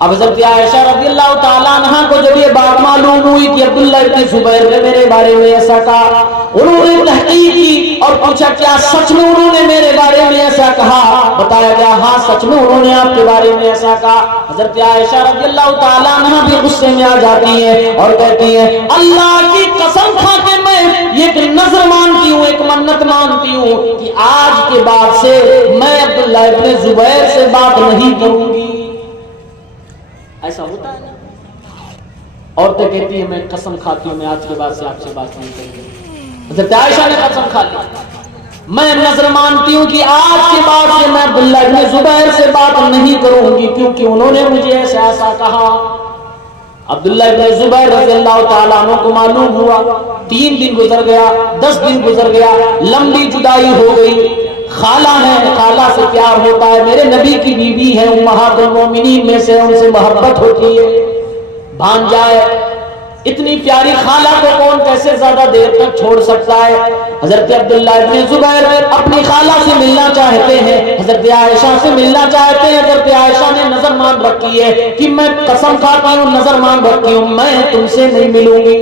اب حضرت عائشہ رضی اللہ تعالیٰ عنہ کو جب یہ بات معلوم ہوئی کہ عبداللہ ابن زبیر نے میرے بارے میں ایسا کہا، انہوں نے تحقیق کی اور پوچھا کیا سچ میں انہوں نے میرے بارے میں ایسا کہا؟ بتایا گیا ہاں سچ میں انہوں نے آپ کے بارے میں ایسا کہا. حضرت عائشہ رضی اللہ تعالیٰ عنہ بھی غصے میں آ جاتی ہیں اور کہتی ہیں اللہ کی قسم کھا کے میں ایک نظر مانتی ہوں، ایک منت مانتی ہوں کہ آج کے بعد سے میں عبداللہ ابن زبیر سے بات نہیں کروں گی. ایسا ہوتا ہے نا، عورتیں کہتی ہیں میں قسم کھاتی ہوں میں آج کے بعد سے آپ سے بات نہیں کروں گی. حضرت عائشہ نے قسم کھا لی میں نظر مانتی ہوں کہ آج کے بعد سے میں عبداللہ ابن زبیر سے بات نہیں کروں گی کیونکہ انہوں نے مجھے ایسا کہا. عبداللہ ابن زبیر رضی اللہ تعالیٰ عنہ کو معلوم ہوا. 3 دن گزر گیا، 10 دن گزر گیا، لمبی جدائی ہو گئی. خالہ ہے، خالہ سے پیار ہوتا ہے، میرے نبی کی بیوی ہے، امہات المومنین میں سے، ان سے محبت ہوتی ہے. بھانجا ہے، اتنی پیاری خالہ کو کون کیسے زیادہ دیر تک چھوڑ سکتا ہے. حضرت عبداللہ ابن زبیر اپنی خالہ سے ملنا چاہتے ہیں، حضرت عائشہ سے ملنا چاہتے ہیں. حضرت عائشہ نے نظر مان رکھی ہے کہ میں قسم کھاتی ہوں، نظر مان رکھی ہوں میں تم سے نہیں ملوں گی.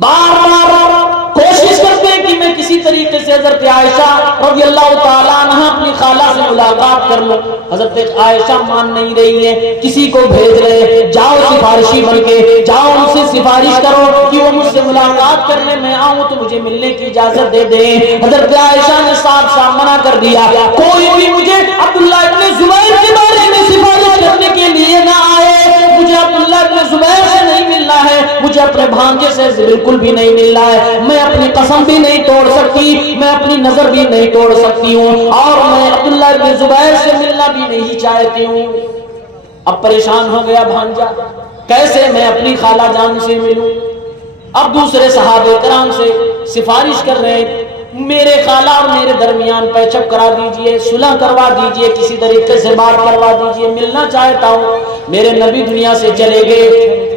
بار بار کوشش کرتے ہیں کہ میں کسی طریقے سے حضرت عائشہ رضی اللہ تعالیٰ عنہ اپنی خالہ سے ملاقات کر لوں. حضرت عائشہ مان نہیں رہی ہے، کسی کو بھیج رہے ہیں جاؤ سفارشی بن کے جاؤ ان سے سفارش کرو کہ وہ مجھ سے ملاقات کرنے میں آؤں تو مجھے ملنے کی اجازت دے دیں. حضرت عائشہ نے صاف منع کر دیا کوئی بھی مجھے عبداللہ ابن زبیر کے بارے میں سفارش کرنے کے لیے نہ آئے. مجھے عبداللہ ابن زبیر سے نہیں ملنا ہے، مجھے اپنے بھانجے سے بالکل بھی نہیں ملنا ہے. میں اپنی قسم بھی نہیں توڑ سکتی، میں اپنی نظر بھی نہیں توڑ سکتی ہوں اور میں عبداللہ ابن زبیر سے ملنا بھی نہیں چاہتی ہوں. اب پریشان ہو گیا بھانجا، کیسے میں اپنی خالہ جان سے ملوں. اب دوسرے صحابہ کرام سے سفارش کر رہے ہیں میرے خالہ اور میرے درمیان پیچک کرا دیجئے، صلح کروا دیجئے، کسی طریقے سے بات کروا دیجئے، ملنا چاہتا ہوں. میرے نبی دنیا سے چلے گئے،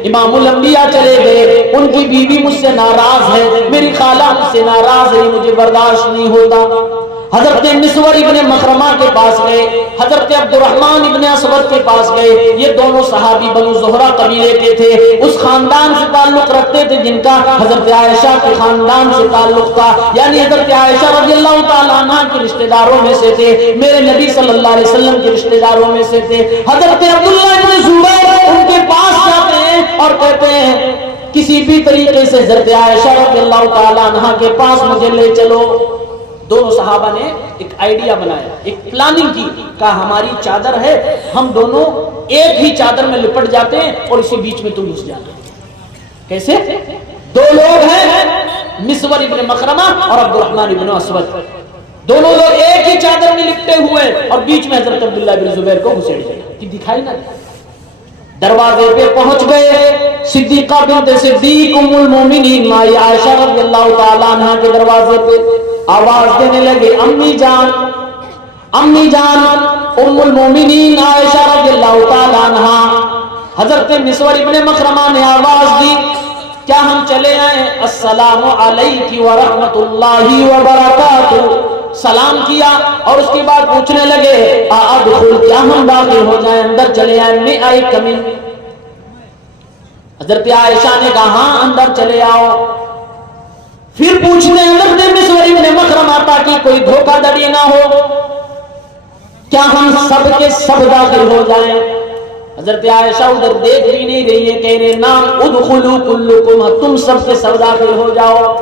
امام الانبیاء چلے گئے، ان کی بیوی مجھ سے ناراض ہے، میری خالہ مجھ سے ناراض ہے، مجھے برداشت نہیں ہوتا. حضرت مسور ابن مخرمہ کے پاس گئے، حضرت عبد الرحمن ابن اسود کے پاس گئے. یہ دونوں صحابی بنو زہرہ قبیلے کے تھے، اس خاندان سے تعلق رکھتے تھے جن کا حضرت عائشہ کے خاندان سے تعلق تھا، یعنی حضرت عائشہ رضی اللہ تعالیٰ عنہ کے رشتہ داروں میں سے تھے، میرے نبی صلی اللہ علیہ وسلم کے رشتہ داروں میں سے تھے. حضرت عبداللہ ابن زبیر ان کے پاس جاتے ہیں اور کہتے ہیں کسی بھی طریقے سے حضرت عائشہ رضی اللہ تعالیٰ عنہ کے پاس مجھے لے چلو. دونوں صحابہ نے ایک آئیڈیا بنایا، ایک پلاننگ کی، کہا ہماری چادر ہے، ہم دونوں ایک ہی چادر میں لپٹ جاتے ہیں اور اسی بیچ میں تم گھس جانا. کیسے؟ 2 لوگ ہیں، مسور ابن مخرمہ اور عبد الرحمن ابن اسود، دونوں لوگ ایک ہی چادر میں لپٹے ہوئے اور بیچ میں حضرت عبداللہ ابن زبیر کو گھسیٹ دیا کہ دکھائی نہ دے. دروازے پہ پہنچ گئے، صدیقہ بنت صدیق ام المومنین مائی عائشہ رضی اللہ تعالیٰ عنہ کے دروازے پہ آواز دینے لگے امی جان، امی جان. ام المومنین عائشہ رضی اللہ تعالیٰ عنہ. حضرت مسور ابن مخرمہ نے آواز دی کیا ہم چلے آئیں؟ السلام علیکم ورحمۃ اللہ وبرکاتہ. سلام کیا اور اس کے بعد پوچھنے لگے ادخل، کیا ہم داخل ہو جائیں، اندر چلے آئیں؟ میں آئی کمی. حضرت عائشہ نے کہا ہاں اندر چلے آؤ. پھر پوچھنے حضرت مسور ابن مخرمہ تاکہ کوئی دھوکہ دڑی نہ ہو، کیا ہم سب کے سب داخل ہو جائیں؟ حضرت عائشہ ادھر دیکھ بھی نہیں رہی ہے، کہہ رہے نام ادخلوا کلکم، تم سب کے سب داخل ہو جاؤ۔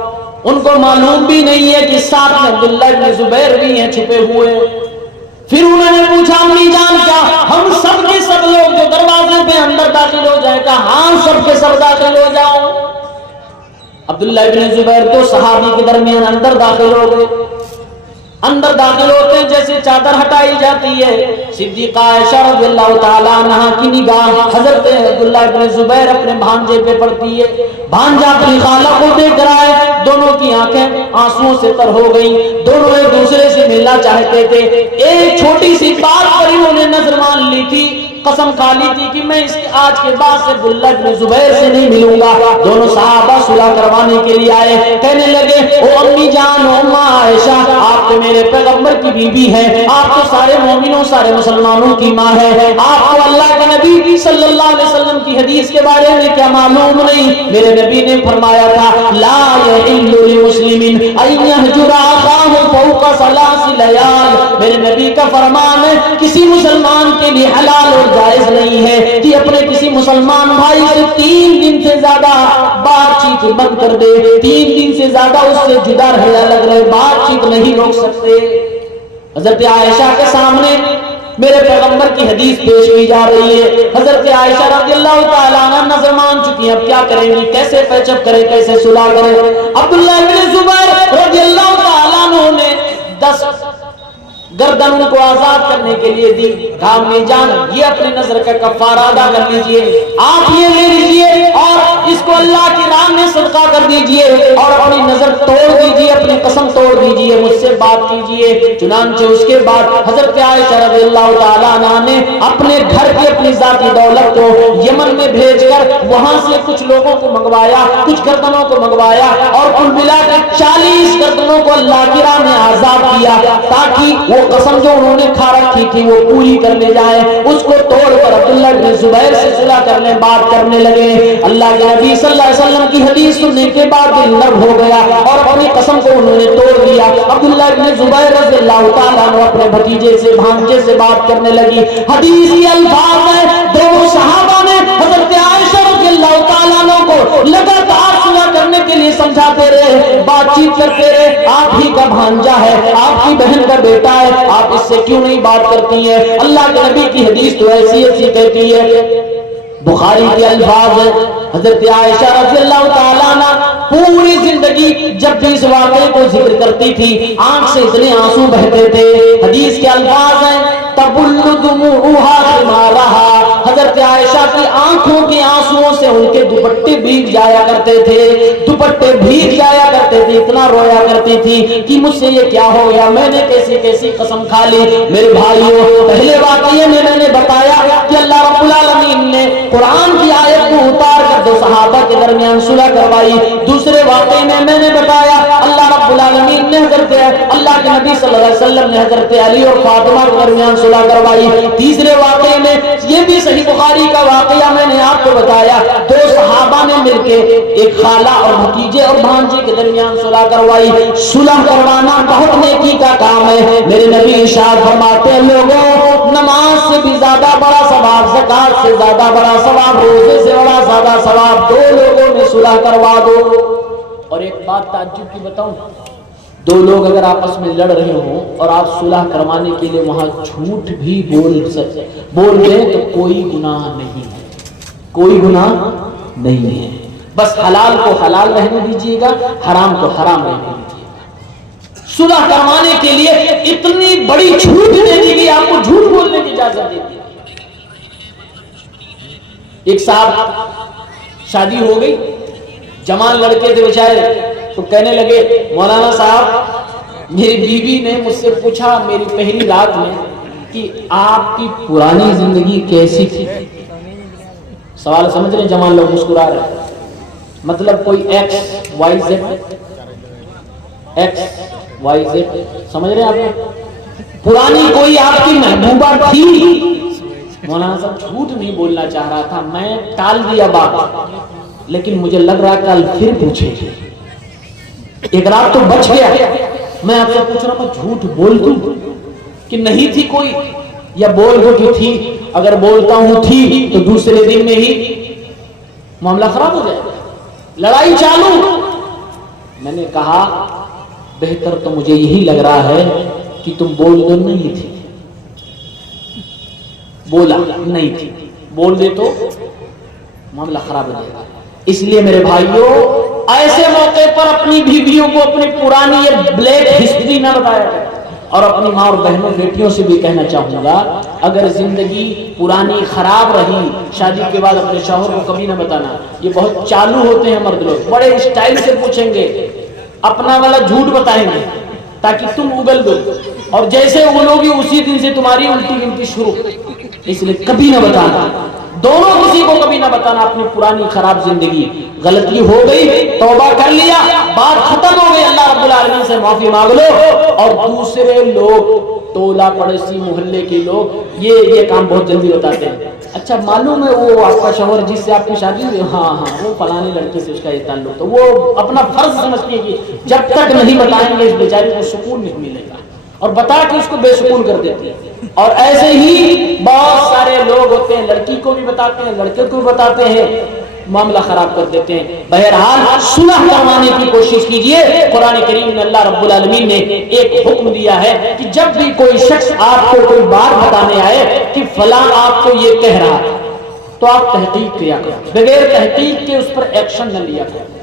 ان کو معلوم بھی نہیں ہے کہ ساتھ میں عبداللہ بن زبیر بھی ہیں چھپے ہوئے۔ پھر انہوں نے پوچھا امی جان کیا ہم سب کے سب لوگ جو دروازے پہ اندر داخل ہو جائے؟ کہا ہاں سب کے سب داخل ہو جاؤ۔ عبداللہ بن زبیر تو صحابی کے درمیان اندر داخل ہو گئے۔ اندر داخل ہوتے ہیں جیسے چادر ہٹائی جاتی ہے، صدیقہ عائشہ رضی اللہ تعالیٰ عنہ کی نگاہ حضرت عبداللہ بن زبیر اپنے بھانجے پہ پڑتی ہے۔ بھانجا اپنی خالہ کو دیکھ رہا ہے، دونوں کی آنکھیں آنسوؤں سے تر ہو گئیں، دونوں ایک دوسرے سے ملنا چاہتے تھے۔ ایک چھوٹی سی بات پر انہوں نے نظر مان لی تھی، قسم کھا لی تھی کہ میں اس آج کے بعد سے عبداللہ بن زبیر سے نہیں ملوں گا۔ دونوں صحابہ صلح کروانے کے لیے آئے، کہنے لگے او امی جان، او اماں عائشہ، آپ تو میرے پیغمبر کی بیوی ہیں، آپ تو سارے مومنوں سارے مسلمانوں کی ماں ہے، آپ کو اللہ کے نبی صلی اللہ علیہ وسلم کی حدیث کے بارے میں کیا معلوم نہیں؟ میرے نبی نے فرمایا تھا لا یحل لمسلم ان یہجر اخاہ فوق ثلاث لیال، میرے نبی کا فرمان ہے کسی مسلمان کے لیے حلال اور جائز نہیں ہے کہ اپنے کسی مسلمان بھائی سے 3 دن سے زیادہ بات چیت بند کر دے، 3 دن سے زیادہ اس سے جدا رہے، الگ رہے، بات چیت نہیں روک سکتے۔ حضرت عائشہ کے سامنے میرے پیغمبر کی حدیث پیش کی جا رہی ہے، حضرت عائشہ رضی اللہ تعالیٰ عنہ نظر مان چکی ہیں، اب کیا کریں گی، کیسے پیچ اپ کریں، کیسے صلح کریں؟ عبداللہ بن زبیر رضی اللہ تعالیٰ عنہ نے 10 گردن ان کو آزاد کرنے کے لیے دی، کہا امی جان یہ اپنی نظر کا کفارہ ادا کر لیجئے، آپ یہ لے لیجئے اور اس کو اللہ کی راہ میں صدقہ کر دیجئے اور اپنی نظر توڑ دیجئے، اپنی قسم توڑ دیجئے، مجھ سے بات کیجئے۔ چنانچہ اس کے بعد حضرت عائشہ رضی اللہ تعالیٰ عنہ نے اپنے گھر کی اپنی ذاتی دولت کو یمن میں بھیج کر وہاں سے کچھ لوگوں کو منگوایا، کچھ گردنوں کو منگوایا اور کل ملا کر 40 گردنوں کو اللہ کی راہ میں آزاد کیا، تاکہ وہ قسم جو انہوں نے کھا رکھی تھی وہ پوری کرنے جائے۔ اس کو توڑ کر عبداللہ بن زبیر سے صلح کرنے بات کرنے لگے۔ اللہ کے نبی صلی اللہ علیہ وسلم کی حدیث سننے کے بعد دل نرم ہو گیا اور اپنی قسم کو انہوں نے توڑ دیا۔ عبداللہ بن زبیر رضی اللہ تعالیٰ عنہ اپنے بھتیجے سے بھانجے سے بات کرنے لگی۔ حدیثی الفاظ ہے، دونوں صحابہ نے حضرت عائشہ رضی اللہ تعالیٰ عنہ کو لگاتار صلح کرنے کے لیے سمجھاتے رہے، بات چیت کرتے رہے، آپ ہی کا بھانجا ہے، آپ کی بہن کا بیٹا ہے، آپ اس سے کیوں نہیں بات کرتی ہیں؟ اللہ کے نبی کی حدیث تو ایسی ایسی کہتی ہے۔ بخاری کے الفاظ ہیں، حضرت عائشہ رضی اللہ تعالیٰ عنہ پوری زندگی جب بھی اس واقعے کو ذکر کرتی تھی آنکھ سے اتنے آنسو بہتے تھے۔ حدیث کے الفاظ ہیں تبل دموعها ثمارها، حضرت عائشہ کی آنکھوں کے آنسوؤں سے ان کے دوپٹے بھیگ جایا کرتے تھے، دوپٹے بھیگ جایا کرتے تھے، اتنا رویا کرتی تھی کہ مجھ سے یہ کیا ہو گیا، میں نے کیسی کیسی قسم کھا لی۔ میرے بھائیوں، پہلے واقعے میں نے بتایا کہ اللہ رب العالمین نے قرآن کی آیت کو اتار کر 2 صحابہ کے درمیان صلح کروائی۔ دوسرے واقعے میں نے بتایا اللہ رب العالمین نے حضرت اللہ کے نبی صلی اللہ علیہ وسلم نے حضرت علی اور فاطمہ کے درمیان صلح کروائی۔ تیسرے واقعے میں یہ بھی صحیح بخاری کا واقعہ میں نے آپ کو بتایا، 2 صحابہ نے مل کے ایک خالہ اور بھتیجے اور بھانجے کے درمیان صلح کروائی۔ صلح کروانا بہت نیکی کا کام ہے۔ میرے نبی ارشاد فرماتے ہیں لوگوں، نماز سے بھی زیادہ بڑا ثواب، زکات سے زیادہ بڑا ثواب، روزے سے بڑا زیادہ ثواب 2 لوگوں میں صلح کروا دو۔ اور ایک بات تعجب کی بتاؤں، 2 لوگ اگر آپس میں لڑ رہے ہوں اور آپ صلح کروانے کے لیے وہاں جھوٹ بھی بول رہے تو کوئی گناہ نہیں ہے، کوئی گناہ نہیں ہے، بس حلال کو حلال رہنے دیجیے گا، حرام کو حرام رہنے دیجیے گا۔ صلح کروانے کے لیے اتنی بڑی چھوٹ دے دی گئی، آپ کو جھوٹ بولنے کی اجازت دے دی۔ ایک صاحب شادی ہو گئی، جوان لڑکے تھے بیچارے، تو کہنے لگے مولانا صاحب میری بیوی نے مجھ سے پوچھا میری پہلی رات میں کہ آپ کی پرانی زندگی کیسی تھی۔ سوال سمجھ رہے ہیں؟ جوان لوگ مسکرا رہے ہیں، مطلب کوئی ایکس وائی زیڈ سمجھ رہے ہیں آپ؟ پرانی کوئی آپ کی محبوبہ تھی؟ مولانا صاحب جھوٹ نہیں بولنا چاہ رہا تھا، میں ٹال دیا بات، لیکن مجھے لگ رہا کل پھر پوچھے گی، ایک رات تو بچ گیا، میں آپ سے پوچھ رہا ہوں میں جھوٹ بول دوں کہ نہیں تھی کوئی؟ یا بول دو کہ تھی، اگر بولتا ہوں تھی تو دوسرے دن میں ہی معاملہ خراب ہو جائے گا، لڑائی چالو۔ میں نے کہا بہتر تو مجھے یہی لگ رہا ہے کہ تم بول دو نہیں تھی، بولا نہیں تھی، بول دے تو معاملہ خراب ہو جائے گا۔ اس لیے میرے بھائیوں، ایسے موقع پر اپنی بیویوں کو اپنی پرانی یہ بلیک ہسٹری نہ بتایا جائے۔ اور اپنی ماں اور بہنوں بیٹیوں سے بھی کہنا چاہوں گا، اگر زندگی پرانی خراب رہی، شادی کے بعد اپنے شوہر کو کبھی نہ بتانا۔ یہ بہت چالو ہوتے ہیں مرد لوگ، بڑے اسٹائل سے پوچھیں گے، اپنا والا جھوٹ بتائیں گے تاکہ تم اگل دو، اور جیسے اگلو گی اسی دن سے تمہاری الٹی گنتی شروع۔ اس لیے کبھی نہ بتانا، دونوں کسی کو کبھی نہ بتانا اپنی پرانی خراب زندگی۔ غلطی ہو گئی، توبہ کر لیا، بات ختم ہو گئی، اللہ رب العالمین سے معافی مانگ لو۔ اور دوسرے لوگ، ٹولہ پڑوسی محلے کے لوگ یہ کام بہت جلدی بتاتے ہیں۔ اچھا معلوم ہے وہ آپ کا شوہر جس سے آپ کی شادی ہوئی؟ ہاں وہ فلانے لڑکے سے اس کا یہ تعلق، تو وہ اپنا فرض سمجھتی ہے کہ جب تک نہیں بتائیں گے اس بیچاری کو سکون نہیں ملے گا، اور بتا کے اس کو بے سکون کر دیتی ہے۔ اور ایسے ہی بہت سارے لوگ ہوتے ہیں، لڑکی کو بھی بتاتے ہیں، لڑکے کو بھی بتاتے ہیں، معاملہ خراب کر دیتے ہیں۔ بہرحال صلح کروانے کی کوشش کیجئے۔ قرآن کریم میں اللہ رب العالمین نے ایک حکم دیا ہے کہ جب بھی کوئی شخص آپ کو کوئی بات بتانے آئے کہ فلاں آپ کو یہ کہہ رہا ہے، تو آپ تحقیق کیا کریں، بغیر تحقیق کے اس پر ایکشن نہ لیا کریں۔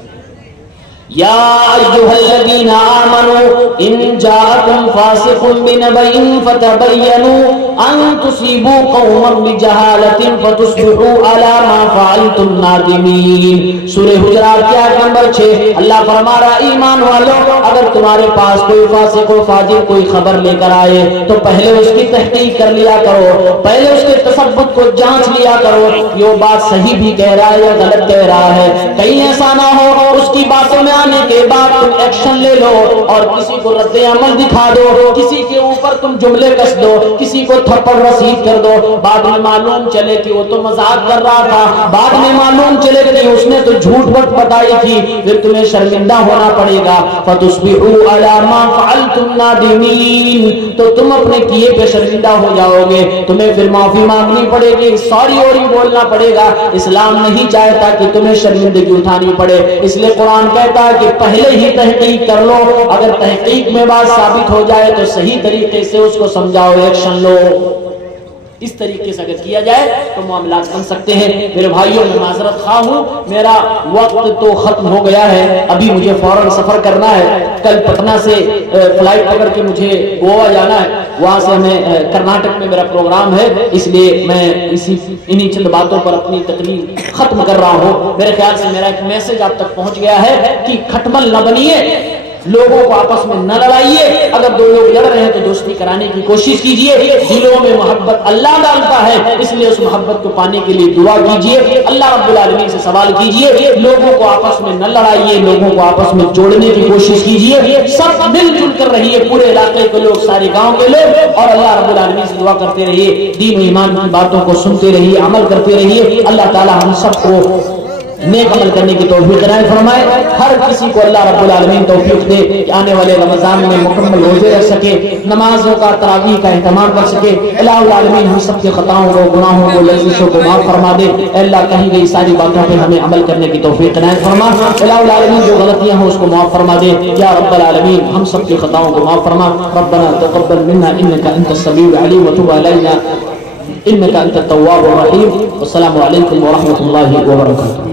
یا ایھا الذین آمنوا ان جاءکم فاسق بنبأ فتبینوا ان تصیبوا قوما بجہالۃ فتصبحوا علی ما فعلتم نادمین۔ سورہ حجرات کی آیت نمبر 6۔ اللہ فرما رہا ایمان والو، اگر تمہارے پاس کوئی فاسق و فاجر کوئی خبر لے کر آئے تو پہلے اس کی تحقیق کر لیا کرو، پہلے اس کے تثبت کو جانچ لیا کرو، یہ بات صحیح بھی کہہ رہا ہے یا غلط کہہ رہا ہے، کہیں ایسا نہ ہو اس کی باتوں میں آنے کے بعد تم ایکشن لے لو اور کسی کو رد عمل دکھا دو، کسی کے اوپر تم جملے کس دو، کسی کو تھپڑ رسید کر دو، بعد میں معلوم چلے کہ وہ تو مذاق کر رہا تھا، بعد میں معلوم چلے کہ اس نے تو جھوٹ بات بتائی تھی، پھر تمہیں شرمندہ ہونا پڑے گا۔ فتصبحوا علی ما فعلتم نادمین، تو تم اپنے کیے پہ شرمندہ ہو جاؤ گے، تمہیں پھر معافی مانگنی پڑے گی، سوری اوری بولنا پڑے گا۔ اسلام نہیں چاہتا کہ تمہیں شرمندگی اٹھانی پڑے، اس لیے قرآن کہتا ہے کہ پہلے ہی تحقیق کر لو، اگر تحقیق میں بات ثابت ہو جائے تو صحیح طریقے سے اس کو سمجھاؤ، ایکشن لو۔ اس طریقے سے اگر کیا جائے تو معاملات بن سکتے ہیں۔ میرے بھائیوں میں معذرت خواہ ہوں، میرا وقت تو ختم ہو گیا ہے، ابھی مجھے فوراً سفر کرنا ہے، کل پٹنہ سے فلائٹ پکڑ کے مجھے گوا جانا ہے، وہاں سے ہمیں کرناٹک میں میرا پروگرام ہے، اس لیے میں انہی چند باتوں پر اپنی تقریر ختم کر رہا ہوں۔ میرے خیال سے میرا ایک میسج آپ تک پہنچ گیا ہے کہ کھٹمل نہ بنیے، لوگوں کو آپس میں نہ لڑائیے، اگر دو لوگ لڑ رہے ہیں تو دوستی کرانے کی کوشش کیجیے، دلوں میں محبت اللہ ڈالتا ہے، اس لیے اس محبت کو پانے کے لیے دعا کیجیے، اللہ رب العالمین سے سوال کیجیے، لوگوں کو آپس میں نہ لڑائیے، لوگوں کو آپس میں جوڑنے کی کوشش کیجیے، سب مل جل کر رہیے، پورے علاقے کے لوگ، سارے گاؤں کے لوگ، اور اللہ رب العالمین سے دعا کرتے رہیے، دین و ایمان کی باتوں کو سنتے رہیے، عمل کرتے رہیے۔ اللہ تعالی ہم سب کو نیک عمل کرنے کی توفیق عنایت فرمائے، ہر کسی کو اللہ رب العالمین توفیق دے کہ آنے والے رمضان میں مکمل روزے رکھ سکے، نمازوں کا تراویح کا اہتمام کر سکے۔ الہ العالمین ہم سب کے خطاؤں کو، گناہوں کو، لغزشوں کو معاف فرما دے۔ اے اللہ کہیں گئی ساری باتوں پہ ہمیں عمل کرنے کی توفیق عنایت فرما۔ الہ العالمین جو غلطیاں ہوں اس کو معاف فرما دے یا رب العالمین، ہم سب کے خطاؤں کو معاف فرما۔ ربنا تقبل منا انك انت السميع العليم وتب علينا انك انت التواب الرحيم۔ والسلام علیکم ورحمۃ اللہ وبرکاتہ۔